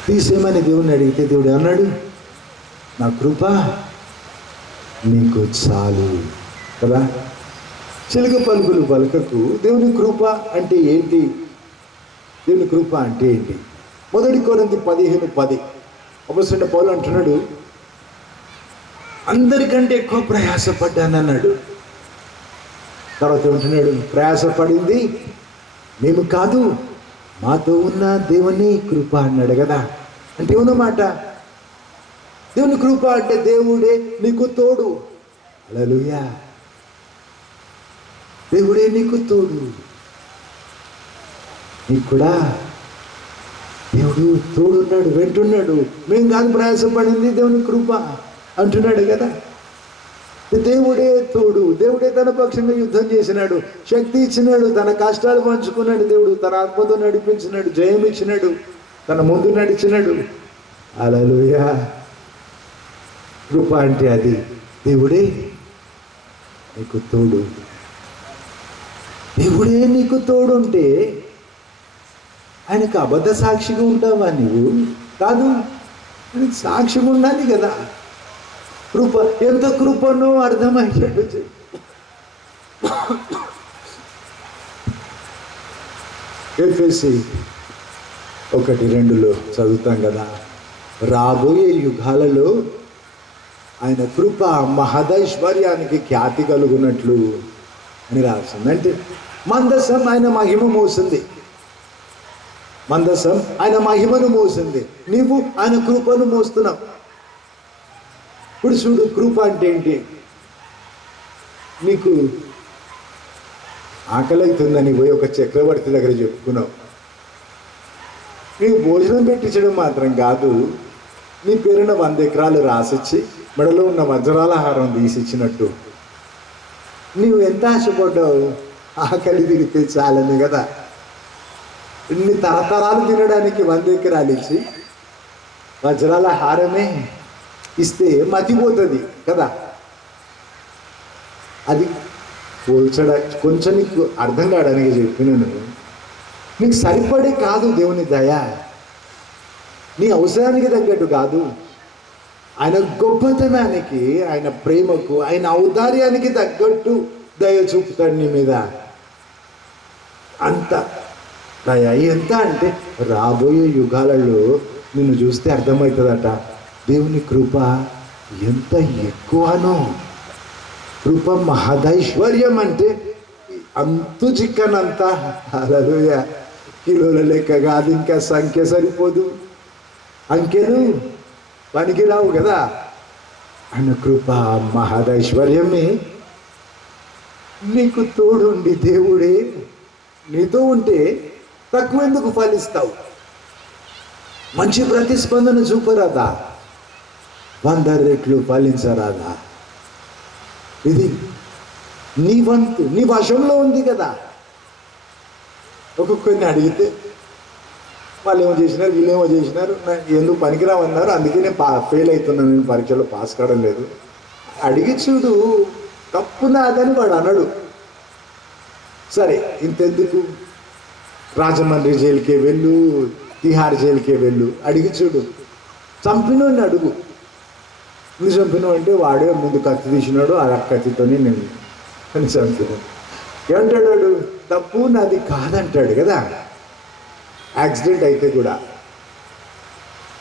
తీసేమని దేవుణ్ణి అడిగితే దేవుడు అన్నాడు, నా కృప నీకు చాలు కదా. చిలుక పలుకులు పలకకు. దేవుని కృప అంటే ఏంటి? 1 కొరింథీ 15:10. అపొస్తలుడైన పౌలు అంటున్నాడు, అందరికంటే ఎక్కువ ప్రయాసపడ్డానన్నాడు. తర్వాత ఉంటున్నాడు, ప్రయాసపడింది మేము కాదు, మాతో ఉన్న దేవుని కృప అన్నాడు కదా. అంటే ఉన్నమాట దేవుని కృప అంటే దేవుడే నీకు తోడు. హల్లెలూయా. దేవుడే నీకు తోడు. నీకు కూడా దేవుడు తోడున్నాడు, వెంటున్నాడు. మేము కాదు ప్రయాసపడింది, దేవుని కృప అంటున్నాడు కదా. దేవుడే తోడు. దేవుడే తన పక్షంగా యుద్ధం చేసినాడు, శక్తి ఇచ్చినాడు, తన కష్టాలు పంచుకున్నాడు. దేవుడు తన ఆత్మతో నడిపించినాడు, జయం ఇచ్చినాడు, తన ముందు నడిచినాడు. హల్లెలూయా. కృప అంటే అది. దేవుడే నీకు తోడు. దేవుడే నీకు తోడు ఉంటే ఆయనకు అబద్ధ సాక్షిగా ఉంటావా నీవు? కాదు, ఆయనకు సాక్షిగా ఉండాలి కదా. కృప ఎంత కృపనో అర్థమయ్యేట్టు ఎఫెసీ 1:2 చదువుతాం కదా. రాబోయే యుగాలలో ఆయన కృప మహదైశ్వర్యానికి ఖ్యాతి కలుగునట్లు అని రాసింది. అంటే మందసం ఆయన మహిమ మోసింది, మందసం ఆయన మహిమను మోసింది. నీవు ఆయన కృపను మోస్తున్నావు. ఇప్పుడు చూడు, కృప అంటే ఏంటి? నీకు ఆకలి అవుతుందని పోయి ఒక చక్రవర్తి దగ్గర చెప్పుకున్నావు. నీకు భోజనం పెట్టించడం మాత్రం కాదు, నీ పేరున 100 ఎకరాలు రాసిచ్చి మెడలో ఉన్న వజ్రాల హారం తీసిచ్చినట్టు నీవు ఎంత ఆశపడ్డావు? ఆకలి తిరిగితే చాలని కదా. ఇన్ని తరతరాలు తినడానికి 100 ఎకరాలు ఇచ్చి వజ్రాల హారమే ఇస్తే మతిపోతుంది కదా. అది పోల్చడా కొంచెం నీకు అర్థం కావడానికి చెప్పినాను. నీకు సరిపడే కాదు దేవుని దయ, నీ అవసరానికి తగ్గట్టు కాదు. ఆయన గొప్పతనానికి, ఆయన ప్రేమకు, ఆయన ఔదార్యానికి తగ్గట్టు దయ చూపుతాడు నీ మీద. అంత దయ ఎంత అంటే రాబోయే యుగాలలో నిన్ను చూస్తే అర్థమవుతుందట దేవుని కృప ఎంత ఎక్కువనో. కృప మహదైశ్వర్యం అంటే అంతు చిక్కనంత. హల్లెలూయా. కిలోల లెక్క కాదు, ఇంకా సంఖ్య సరిపోదు, అంకెలు పనికిరావు కదా. ఆయన కృప మహదైశ్వర్యమే. నీకు తోడుండి దేవుడే నీతో ఉంటే తక్కువ ఎందుకు ఫలిస్తావు? మంచి ప్రతిస్పందన చూపరాదా? 100 రెట్లు ఫలించరాదా? ఇది నీ వంతు, నీ వశంలో ఉంది కదా. ఒక్కొక్కరిని అడిగితే వాళ్ళు ఏమో చేసినారు, వీళ్ళేమో చేసినారు, ఎందుకు పనికిరామన్నారు, అందుకే నేను ఫెయిల్ అవుతున్నాను, నేను పరీక్షలో పాస్ కావడం లేదు. అడిగి చూడు, తప్పు నాదని వాడు అనడు. సరే, ఇంతెందుకు, రాజమండ్రి జైలుకే వెళ్ళు, తిహార్ జైలుకే వెళ్ళు, అడిగి చూడు. చంపినోడిని అడుగు, నువ్వు చంపినావు అంటే వాడే ముందు కత్తి తీసినాడు, ఆ కత్తితోనే నేను అని చంపినాడు. ఏమంటాడు వాడు? తప్పు నాది కాదంటాడు కదా. యాక్సిడెంట్ అయితే కూడా,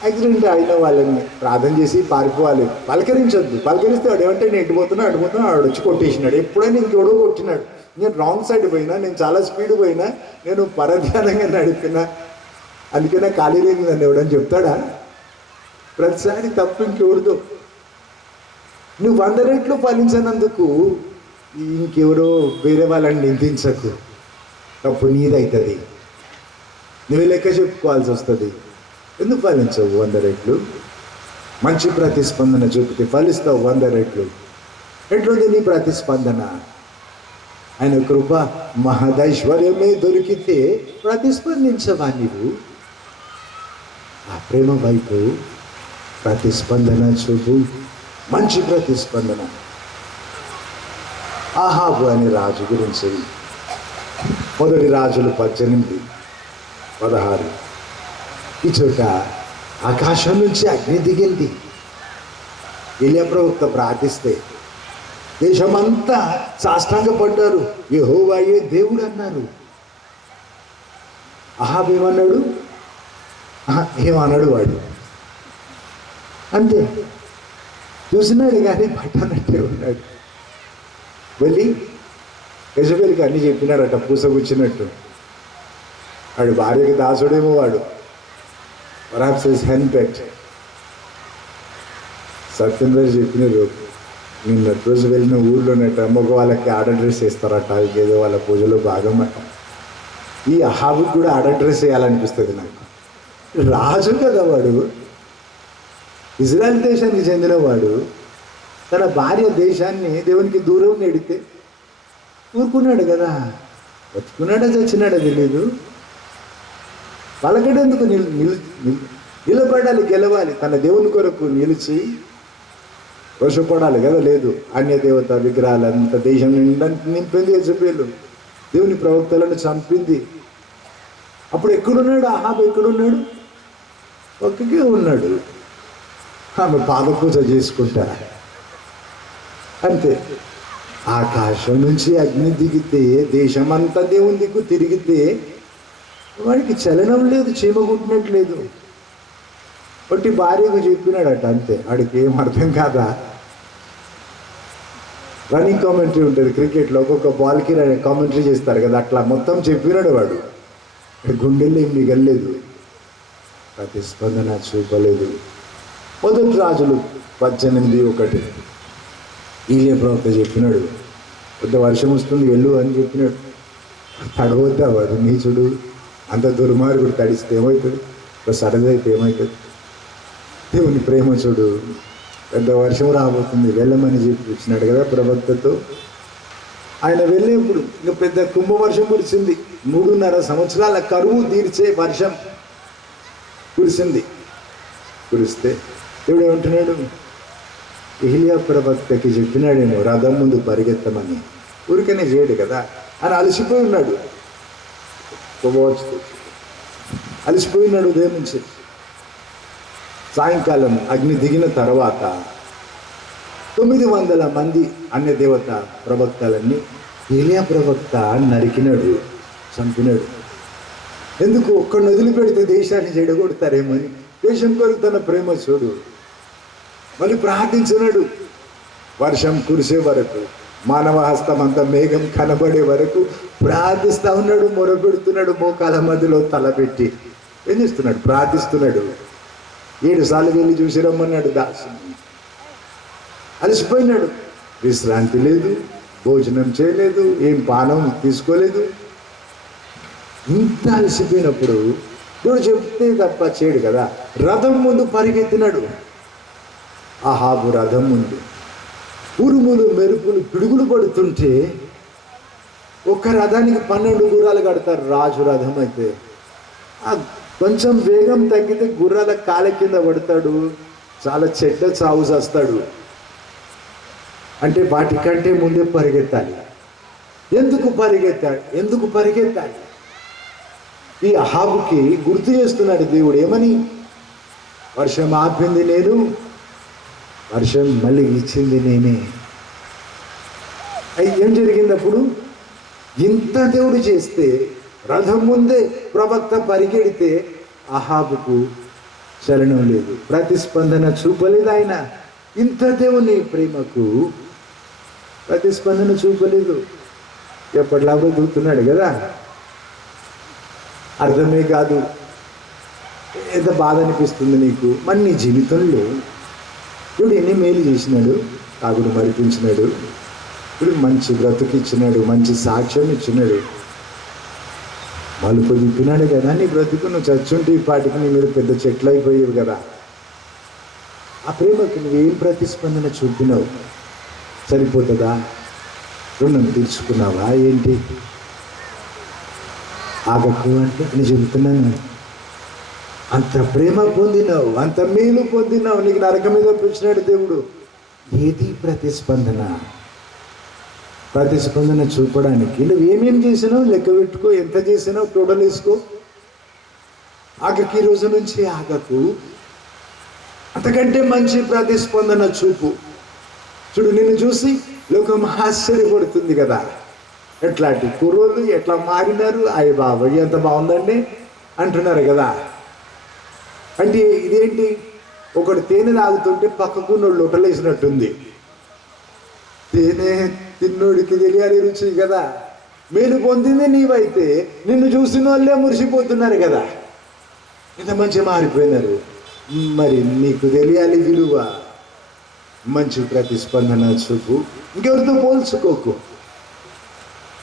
యాక్సిడెంట్ అయిన వాళ్ళని ప్రార్థన చేసి పారిపోవాలి, పలకరించొద్దు. పలకరిస్తే వాడు ఏమంటే నేను ఎట్టుపోతున్నా వాడు వచ్చి కొట్టేసినాడు. ఎప్పుడైనా ఇంకెవడో కొట్టినాడు, నేను రాంగ్ సైడ్ పోయినా, నేను చాలా స్పీడ్ పోయినా, నేను పరధ్యానంగా నడిపినా, అందుకే నా ఖాళీ రేంజ్ నన్ను ఎవడని చెప్తాడా? ప్రతిసారి తప్పు ఇంకెవరిదో. నువ్వు 100 రెట్లు ఫలించినందుకు ఇంకెవరో వేరే వాళ్ళని నిందించకు. తప్పు నీదవుతుంది, నువ్వే లెక్క చెప్పుకోవాల్సి వస్తుంది. ఎందుకు ఫలించవు 100 రెట్లు? మంచి ప్రతిస్పందన చూపితే ఫలిస్తావు 100 రెట్లు. ఎట్లుంది నీ ప్రతిస్పందన? ఆయన కృప మహదైశ్వర్యమే దొరికితే ప్రతిస్పందించవా నీవు? ఆ ప్రేమ వైపు ప్రతిస్పందన చూపు, మంచి ప్రతిస్పందన. ఆహాబు అనే రాజు గురించి మొదటి రాజులు 18:16 ఈ చోట ఆకాశం నుంచి అగ్ని దిగింది. ఎలియా ప్రవక్త ప్రార్థిస్తే దేశమంతా సాష్టాంగపడ్డారు, యెహోవాయే దేవుడు అన్నారు. అహాబు ఏమన్నాడు? ఏమన్నాడు వాడు? అంతే. చూసినాడు కానీ పట్టనట్టే ఉన్నాడు. వెళ్ళి యజబేలుకి అన్నీ చెప్పినాడట పూసగుచ్చినట్టు. వాడు భార్యకి దాసుడేమో వాడు, పరాప్స్ హిస్ హెన్ పెట్. సత్యనారాయణ చెప్పినారు, నిన్న రోజు వెళ్ళిన ఊళ్ళోనట మగవాళ్ళకి ఆడ డ్రెస్ వేస్తారట, ఏదో వాళ్ళ పూజలో భాగం అట. ఈ అహాబుకి కూడా ఆడ డ్రెస్ వేయాలనిపిస్తుంది నాకు. రాజు కదా వాడు, ఇజ్రాయెల్ దేశానికి చెందినవాడు. తన భార్య దేశాన్ని దేవునికి దూరం నెడితే ఊరుకున్నాడు కదా. బతుకున్నాడా చచ్చినాడా తెలియదు. పలకడేందుకు నిలబడాలి, గెలవాలి, తన దేవుని కొరకు నిలిచి వశపడాలి కదా. లేదు, అన్య దేవత విగ్రహాలు అంత దేశం నిండా నింపింది యెజబెలు. దేవుని ప్రవక్తలను చంపింది. అప్పుడు ఎక్కడున్నాడు అహాబు? ఎక్కడున్నాడు? ఒక్కకే ఉన్నాడు. ఆమె పాదపూజ చేసుకుంటా అంతే. ఆకాశం నుంచి అగ్ని దిగితే, దేశమంతా దేవుని దిక్కు తిరిగితే వాడికి చలనం లేదు, చీమగుట్టినట్లేదు. ఒకటి భార్యకు చెప్పినాడట అంతే. వాడికి ఏం అర్థం కాదా? రన్నింగ్ కామెంటరీ ఉంటుంది క్రికెట్లో, ఒక్కొక్క బాల్కి కామెంటరీ చేస్తారు కదా, అట్లా మొత్తం చెప్పినాడు వాడు. గుండెల్లో ఏం మిగల్లేదు, ప్రతిస్పందన చూపలేదు. మొదటి రాజులు 18:1 ఈలియా ప్రవక్త చెప్పినాడు, పెద్ద వర్షం వస్తుంది వెళ్ళు అని చెప్పినాడు. తడవద్దా వాడు నీచుడు? అంత దుర్మార్గుడు తడిస్తే ఏమవుతుంది? సరదైతే ఏమవుతుంది? దేవుని ప్రేమ చూడు, పెద్ద వర్షం రాబోతుంది వెళ్ళమని చెప్పి ఇచ్చినాడు కదా ప్రవక్తతో. ఆయన వెళ్ళేప్పుడు ఇంకా పెద్ద కుంభవర్షం కురిసింది. 3.5 సంవత్సరాల కరువు తీర్చే వర్షం కురిసింది. కురిస్తే దేవుడు ఏమంటున్నాడు? ఎలీయా ప్రవక్తకి చెప్పినాడేమో రథం ముందు పరిగెత్తమని. ఊరికనే చేయడు కదా, ఆయన అలసిపోయి ఉన్నాడు. అలసిపోయి ఉన్నాడు ఉదయం నుంచి. సాయంకాలం అగ్ని దిగిన తర్వాత 900 మంది అన్య దేవత ప్రవక్తలన్నీ ఎలీయా ప్రవక్త నరికినాడు, చంపినాడు. ఎందుకు? ఒక్కడిని వదిలిపెడితే దేశాన్ని చెడగొడతారేమో అని. దేశం కొరకు తన ప్రేమ చూడు. మళ్ళీ ప్రార్థించినాడు. వర్షం కురిసే వరకు, మానవ హస్తం అంత మేఘం కనబడే వరకు ప్రార్థిస్తూ ఉన్నాడు, మొరపెడుతున్నాడు. మోకాల మధ్యలో తలపెట్టి ఏం చేస్తున్నాడు? ప్రార్థిస్తున్నాడు. 7 సార్లు వెళ్ళి చూసి రమ్మన్నాడు దాసుని. అలసిపోయినాడు. విశ్రాంతి లేదు, భోజనం చేయలేదు, ఏం పానం తీసుకోలేదు. ఇంత అలసిపోయినప్పుడు దేవుడు చెప్తే తప్ప చేయడు కదా. రథం ముందు పరిగెత్తినాడు. అహాబు రథం ముందు ఉరుములు మెరుపులు పిడుగులు పడుతుంటే, ఒక్క రథానికి 12 గుర్రాలు కడతారు రాజు రథం అయితే. కొంచెం వేగం తగ్గితే గుర్రాల కాళ్ళ కింద పడతాడు, చాలా చెడ్డ చావు చేస్తాడు. అంటే వాటికంటే ముందే పరిగెత్తాలి. ఎందుకు పరిగెత్తాలి? ఈ అహాబుకి గుర్తు చేస్తున్నాడు దేవుడు. ఏమని? వర్షం ఆపింది నేను, వర్షం మళ్ళీ ఇచ్చింది నేనే. ఏం జరిగింది అప్పుడు? ఇంత దేవుడు చేస్తే, రథం ముందే ప్రవక్త పరిగెడితే అహాబుకు చలనం లేదు, ప్రతిస్పందన చూపలేదు. ఆయన ఇంత దేవుని ప్రేమకు ప్రతిస్పందన చూపలేదు. ఎప్పటిలాగో దూతున్నాడు కదా. అర్థమే కాదు. ఎంత బాధ అనిపిస్తుంది నీకు. మరి నీ జీవితంలో ఇప్పుడు ఎన్ని మేలు చేసినాడు? తాగుడు మరిపించినాడు, ఇప్పుడు మంచి బ్రతుకిచ్చినాడు, మంచి సాక్ష్యం ఇచ్చినాడు, మలుపు తిప్పినాడు కదా. నీ బ్రతుకు నువ్వు చచ్చుంటే ఈ పాటికి నీ మీద పెద్ద చెట్లు అయిపోయావు కదా. ఆ ప్రేమకి నువ్వేం ప్రతిస్పందన చూపినావు? సరిపోతుందా? రుణం తీర్చుకున్నావా ఏంటి? ఆగకు అంటే నేను చెబుతున్నాను. అంత ప్రేమ పొందినావు, అంత మేలు పొందినావు, నీకు నరకం మీద పిలిచినాడు దేవుడు. ఏది ప్రతిస్పందన? ప్రతిస్పందన చూపడానికి నువ్వేమేం చేసినావు లెక్క పెట్టుకో. ఎంత చేసినావు టోటల్ వేసుకో. ఆగకు, ఈ రోజు నుంచి ఆగకు. అంతకంటే మంచి ప్రతిస్పందన చూపు. చూడు, నిన్ను చూసి లోకం ఆశ్చర్యపడుతుంది కదా. ఎట్లాంటి కుర్రోళ్ళు ఎట్లా మారినారు, అయ్య బాబాయ్ ఎంత బాగుందండి అంటున్నారు కదా. అంటే ఇదేంటి? ఒకడు తేనె తాగుతుంటే పక్కకున్నోడు లొటలేసినట్టుంది. తేనె తిన్నోడికి తెలియాలి రుచి కదా. మేలు పొందింది నీవైతే నిన్ను చూసిన వాళ్ళే మురిసిపోతున్నారు కదా, ఇంత మంచి మారిపోయినారు. మరి నీకు తెలియాలి విలువ. మంచి ప్రతిస్పందన చూపు, ఇంకెవరితో పోల్చుకోకు,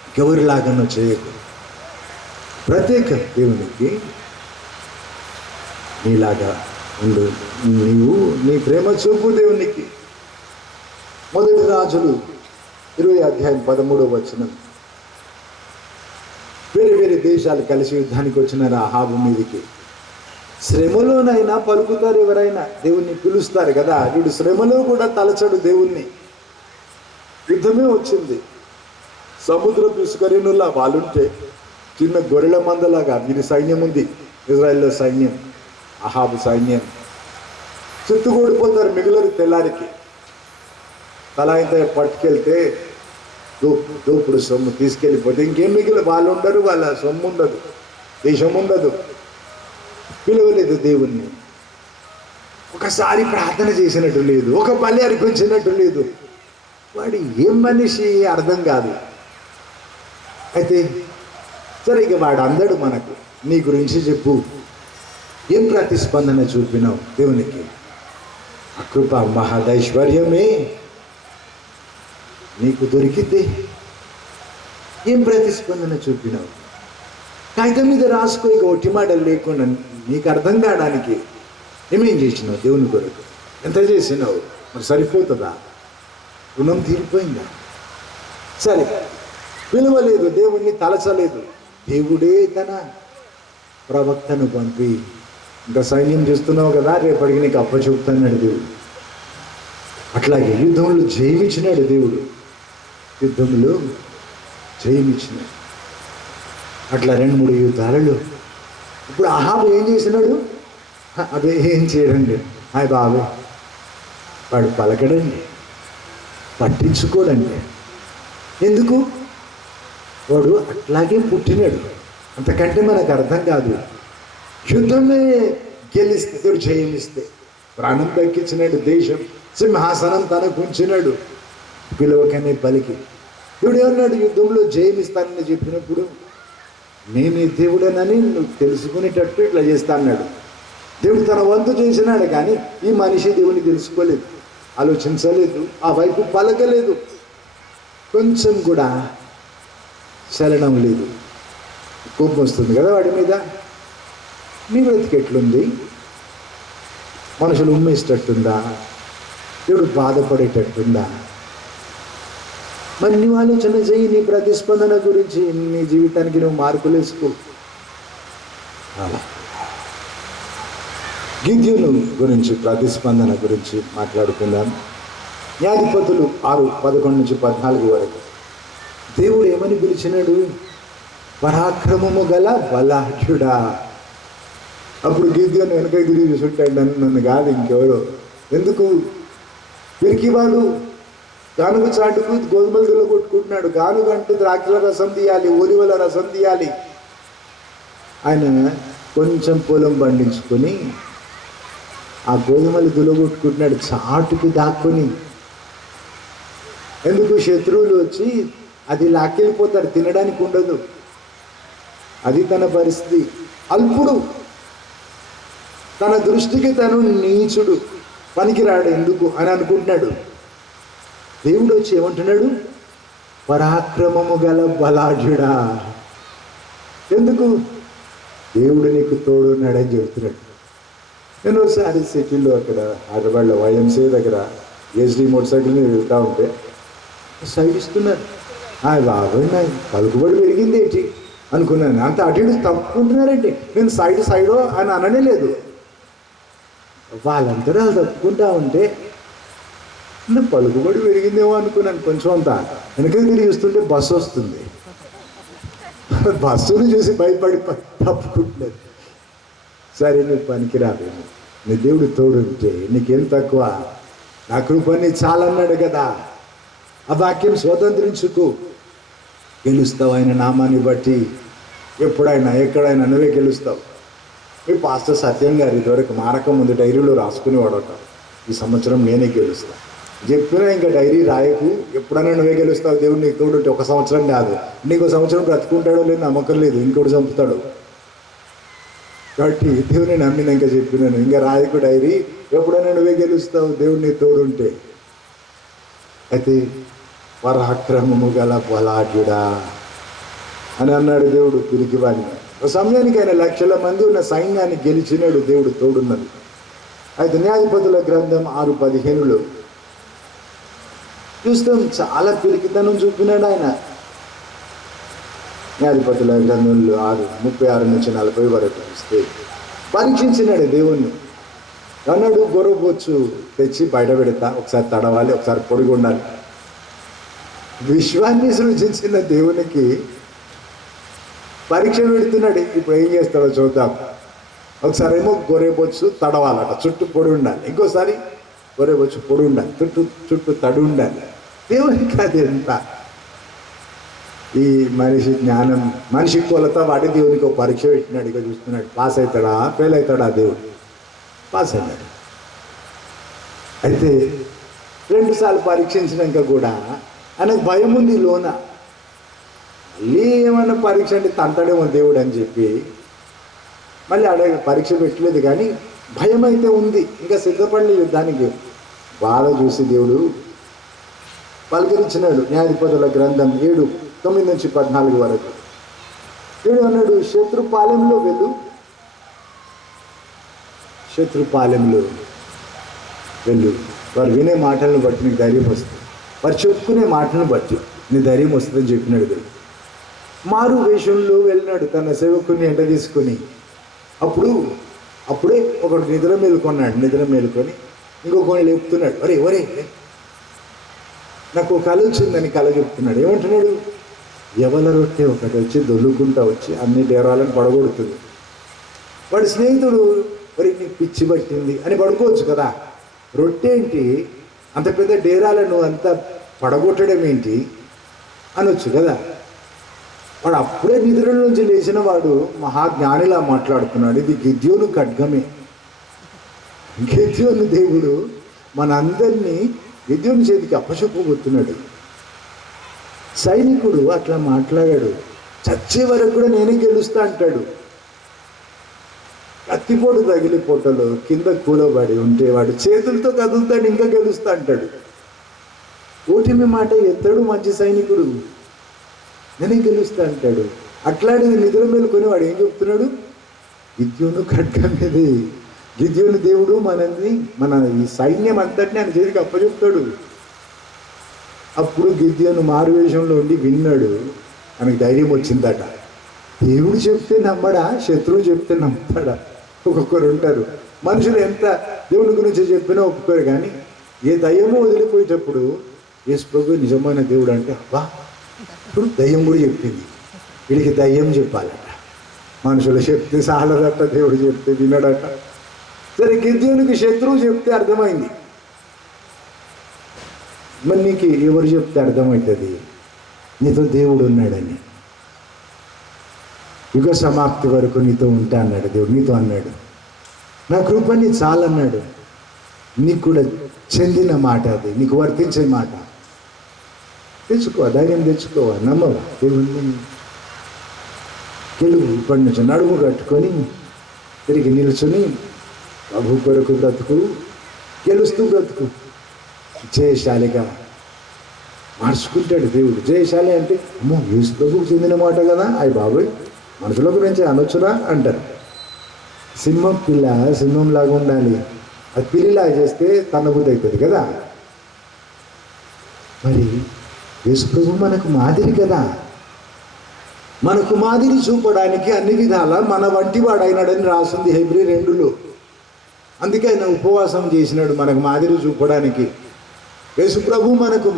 ఇంకెవరిలాగానో చేయకు. ప్రత్యేక దేవునికి నీలాగా ఉండు. నీవు నీ ప్రేమ చూపు దేవునికి. మొదటి రాజులు 20:13 వేరే వేరే దేశాలు కలిసి యుద్ధానికి వచ్చిన రాహాబు మీదికి. శ్రమలోనైనా పలుకుతారు, ఎవరైనా దేవుణ్ణి పిలుస్తారు కదా. వీడు శ్రమలో కూడా తలచడు దేవుణ్ణి. యుద్ధమే వచ్చింది. సముద్రపు ఇసుకరేణుల్లా వాళ్ళుంటే చిన్న గొర్రెల మందలాగా వీరి సైన్యం ఉంది. ఇజ్రాయెల్లో సైన్యం, అహాబు సైన్యం చుట్టుకోడిపోతారు. మిగిలిన తెల్లారికి తలా ఇంత పట్టుకెళ్తే దోపుడు సొమ్ము తీసుకెళ్ళిపోతే ఇంకేం మిగిలిన వాళ్ళు ఉండరు, వాళ్ళ సొమ్ము ఉండదు, దేశం ఉండదు. పిలవలేదు దేవుణ్ణి. ఒకసారి ప్రార్థన చేసినట్టు లేదు, ఒక బలి అర్పించినట్టు లేదు. వాడు ఏం మనిషి అర్థం కాదు. అయితే సరే, ఇక వాడు అందడు మనకు. నీ గురించి చెప్పు, ఏం ప్రతిస్పందన చూపినావు దేవునికి? ఆ కృప మహదైశ్వర్యమే నీకు దొరికితే ఏం ప్రతిస్పందన చూపినావు? కాగితం మీద రాసుకో, ఇక ఒట్టి మాటలు లేకుండా నీకు అర్థం కావడానికి. ఏమేం చేసినావు దేవుని కొరకు? ఎంత చేసినావు? మరి సరిపోతుందా? రుణం తీరిపోయిందా? సరే, పిలవలేదు, దేవుణ్ణి తలచలేదు. దేవుడే తన ప్రవక్తను పంపి, ఇంకా సైన్యం చేస్తున్నావు కదా, రేపటికి నీకు అప్పచెప్తున్నాడు దేవుడు. అట్లాగే యుద్ధంలో జయమిచ్చినాడు దేవుడు. యుద్ధంలో జయమిచ్చినాడు. అట్లా 2-3 యుద్ధాలలో. ఇప్పుడు అహాబు ఏం చేసినాడు? అదే ఏం చేయడండి. హాయ్ బాబు, వాడు పలకడండి, పట్టించుకోడండి. ఎందుకు? వాడు అట్లాగే పుట్టినాడు. అంతకంటే మనకు అర్థం కాదు. యుద్ధమే గెలిస్తే, దేవుడు జయమిస్తే, ప్రాణం దక్కించినాడు, దేశం సింహాసనం తనకు ఉంచినాడు. పిలవకనే పలికి దేవుడు ఏమన్నాడు? యుద్ధంలో జయమిస్తానని చెప్పినప్పుడు నేనే దేవుడనని నువ్వు తెలుసుకునేటట్టు ఇట్లా చేస్తా అన్నాడు. దేవుడు తన వంతు చేసినాడు, కానీ ఈ మనిషి దేవుని తెలుసుకోలేదు, ఆలోచించలేదు, ఆ వైపు పలకలేదు, కొంచెం కూడా చలనం లేదు. కోపం వస్తుంది కదా వాడి మీద. నీ బ్రతికి ఎట్లుంది? మనుషులు ఉమ్మేసేటట్టుందా? దేవుడు బాధపడేటట్టుందా? మరి నువ్వు ఆలోచన చెయ్యి, నీ ప్రతిస్పందన గురించి. నీ జీవితానికి నువ్వు మార్పులు వేసుకో. గిద్యోను గురించి, ప్రతిస్పందన గురించి మాట్లాడుకుందాం. న్యాయాధిపతులు 6:11-14 వరకు. దేవుడు ఏమని పిలిచినాడు? పరాక్రమము గల బలాఢ్యుడా. అప్పుడు గిద్యోను వెనక తిరిగి చూసుంటాడు, నన్ను కాదు ఇంకెవరో. ఎందుకు? పిరికివాడు గానుగ చాటుకు గోధుమలు కొట్టుకుంటున్నాడు. గానుగ అంటూ ద్రాక్షల రసం తీయాలి, ఒలివల రసం తీయాలి. ఆయన కొంచెం పొలం పండించుకొని ఆ గోధుమలు దులగొట్టుకుంటున్నాడు, చాటుకి దాక్కుని. ఎందుకు? శత్రువులు వచ్చి అది లాక్కెళ్ళిపోతారు, తినడానికి ఉండదు. అది తన పరిస్థితి. అల్పుడు, తన దృష్టికి తను నీచుడు, పనికిరాడు ఎందుకు అని అనుకుంటున్నాడు. దేవుడు వచ్చి ఏమంటున్నాడు? పరాక్రమము గల బలాఢ్యుడా. ఎందుకు? దేవుడు నీకు తోడున్నాడని చెబుతున్నాడు. నేను ఒకసారి సిటీలో అక్కడ హైదరాబాద్లో YMCA దగ్గర HD మోటార్ సైకిల్ మీద వెళ్తూ ఉంటే సైడ్ ఇస్తున్నారు. బాబాయ్, నా పలుకుబడి పెరిగింది ఏంటి అనుకున్నాను. అంత అటు ఇటు తప్పుకుంటున్నారంటే నేను సైడో అని అననే లేదు. వాళ్ళందరూ తప్పుకుంటా ఉంటే నా పలుకుబడి పెరిగిందేమో అనుకున్నాను. కొంచెం అంతా వెనక తిరిగి చూస్తుంటే బస్సు వస్తుంది. బస్సును చూసి భయపడి తప్పుకుంటున్నారు. సరే, నువ్వు పనికిరావేమో, నీ దేవుడు తోడుంటే నీకేం తక్కువ? నా కృపని చాలన్నాడు కదా. ఆ వాక్యం స్వతంత్రించుకో, గెలుస్తావు ఆయన నామాన్ని బట్టి. ఎప్పుడైనా ఎక్కడైనా నువ్వే గెలుస్తావు. మీ పాస్టర్ సత్యం గారు ఇదివరకు మారక ముందు డైరీలో రాసుకునేవాడట, ఈ సంవత్సరం నేనే గెలుస్తా. చెప్పినా ఇంకా డైరీ రాయకు, ఎప్పుడైనా నువ్వే గెలుస్తావు, దేవుడు నీకు తోడుంటే. ఒక సంవత్సరం కాదు, నీకు సంవత్సరం బ్రతుకుంటాడో లేదు నమ్మకం లేదు, ఇంకోటి చంపుతాడు. కాబట్టి దేవుని నమ్మిన ఇంకా చెప్పినాను, ఇంకా రాయకు డైరీ, ఎప్పుడైనా నువ్వే గెలుస్తావు, దేవుడు నీ తోడుంటే. అయితే పరాక్రమము గల బలాఢ్యుడా అని అన్నాడు దేవుడు పిరికివాడిని. ఒక సమయానికి ఆయన లక్షల మంది ఉన్న సైన్యాన్ని గెలిచినాడు, దేవుడు తోడున్నది. అయితే న్యాయాధిపతుల గ్రంథం 6:15 చూస్తాం, చాలా పిరికితనం చూపినాడు ఆయన. న్యాయాధిపతుల గ్రంథంలో 6:36-40 వరకు చూస్తే పరీక్షించినాడు దేవుణ్ణి. అన్నాడు, గొర్రెబొచ్చు తెచ్చి బయట పెడతా, ఒకసారి తడవాలి, ఒకసారి పొడిగి ఉండాలి. విశ్వాన్ని సృజించిన దేవునికి పరీక్ష పెడుతున్నాడు. ఇప్పుడు ఏం చేస్తాడో చూద్దాం. ఒకసారి ఏమో గొర్రెబొచ్చు తడవాలట, చుట్టూ పొడి ఉండాలి. ఇంకోసారి గొర్రెబొచ్చు పొడి ఉండాలి, చుట్టూ తడి ఉండాలి. దేవునికి అది ఎంత ఈ మనిషి జ్ఞానం, మనిషి కొలత వాడి దేవునికి ఒక పరీక్ష పెట్టినాడు. ఇక చూస్తున్నాడు, పాస్ అవుతాడా ఫెయిల్ అవుతాడా. దేవుడు పాస్ అయినాడు. అయితే 2 సార్లు పరీక్షించినాక కూడా ఆయనకు భయం ఉంది లోన. మళ్ళీ ఏమన్నా పరీక్ష అంటే తంతాడేమో దేవుడు అని చెప్పి మళ్ళీ పరీక్ష పెట్టలేదు, కానీ భయం అయితే ఉంది, ఇంకా సిద్ధపడలేదు యుద్ధానికి. బాధ చూసి దేవుడు పలకరించినాడు. న్యాయాధిపతుల గ్రంథం 7:9-14 వరకు. దేవుడు అన్నాడు, శత్రుపాలెంలో వెళ్ళు, శత్రుపాలెంలో వెళ్ళు. వారు వినే మాటలను బట్టి నీకు ధైర్యం వస్తుంది, వారు చెప్పుకునే మాటలను బట్టి నీ ధైర్యం వస్తుందని చెప్పినాడు దేవుడు. మారు వేషంలో వెళ్ళినాడు తన సేవకుని ఎంట తీసుకొని. అప్పుడే ఒకడు నిద్ర మేలుకొని ఇంకొకని లేపుతున్నాడు, ఒరే నాకు కళ వచ్చిందని కళ చెప్తున్నాడు. ఏమంటున్నాడు, ఎవల రొట్టె ఒకటి వచ్చి దొల్లుకుంటా వచ్చి అన్ని డేరాలను పడగొడుతుంది. వాడి స్నేహితుడు, నీకు పిచ్చి పట్టింది అని పడుకోవచ్చు కదా, రొట్టె ఏంటి అంత పెద్ద డేరాలను అంత పడగొట్టడం ఏంటి అనొచ్చు కదా. వాడు అప్పుడే నిద్ర నుంచి లేచిన వాడు మహాజ్ఞానిలా మాట్లాడుతున్నాడు. ఇది గిద్యోను ఖడ్గమే. గిద్యోను దేవుడు మనందరినీ గిద్యోను చేతికి అప్పచెప్పబోతున్నాడు. సైనికుడు అట్లా మాట్లాడాడు, చచ్చే వరకు కూడా నేనే గెలుస్తా అంటాడు. కత్తిపోటు తగిలి పొట్టలో కింద కూలబడి ఉంటే వాడు చేతులతో కదులుతాడు, ఇంకా గెలుస్తా అంటాడు. ఓటమి మాట ఎత్తడు మంచి సైనికుడు, నేనే గెలుస్తా అంటాడు. అట్లాంటిది నిధుల మేలుకొని వాడు ఏం చెప్తున్నాడు, గిద్యోను ఖడ్గమేది. గిద్యోను దేవుడు మన ఈ సైన్యం అంతటిని ఆయన చేతికి అప్పచెప్తాడు. అప్పుడు గిద్యోను మారువేషంలో ఉండి విన్నాడు, ఆయనకు ధైర్యం వచ్చిందట. దేవుడు చెప్తే నమ్మడా, శత్రువు చెప్తే నమ్ముతాడా? ఒక్కొక్కరు ఉంటారు. మనుషులు ఎంత దేవుని గురించి చెప్పినా ఒప్పుకోరు, కానీ ఏ దయ్యమో వదిలిపోయేటప్పుడు యేసు ప్రభువు నిజమైన దేవుడు అంటే, అబ్బా ఇప్పుడు దయ్యం కూడా చెప్పింది, వీడికి దయ్యం చెప్పాలట. మనుషులు చెప్తే సాలదట, దేవుడు చెప్తే వినడట. సరే, గిద్యోనుకి శత్రువు చెప్తే అర్థమైంది. మరి నీకు ఎవరు చెప్తే అర్థమవుతుంది? నీతో దేవుడు ఉన్నాడని. యుగ సమాప్తి వరకు నీతో ఉంటా అన్నాడు దేవుడు. నీతో అన్నాడు, నా కృప నీ చాలన్నాడు. నీకు కూడా చెందిన మాట అది, నీకు వర్తించే మాట. తెచ్చుకో, ధైర్యం తెచ్చుకోవా, నమ్మవా దేవుణ్ణి. గెలువు. ఇప్పటి నుంచి నడుము కట్టుకొని తిరిగి నిల్చుని ప్రభు కొరకు బ్రతుకు, గెలుస్తూ బ్రతుకు. జయశాలిగా మార్చుకుంటాడు దేవుడు. జయశాలి అంటే అమ్మో యేసు ప్రభువుకు చెందిన మాట కదా, అయ్యి బాబోయ్ మనుషుల గురించి అనొచ్చురా అంటారు. సింహంలాగా ఉండాలి. అది పిల్లిలాగా చేస్తే తన్నబుద్ధి అవుతుంది కదా. మరి యేసు ప్రభు మనకు మాదిరి కదా, మనకు మాదిరి చూపడానికి అన్ని విధాల మన వంటి వాడైనాడని రాసింది హెబ్రీ 2లో. అందుకే ఆయన ఉపవాసం చేసినాడు మనకు మాదిరి చూపడానికి. యేసు ప్రభు మనకు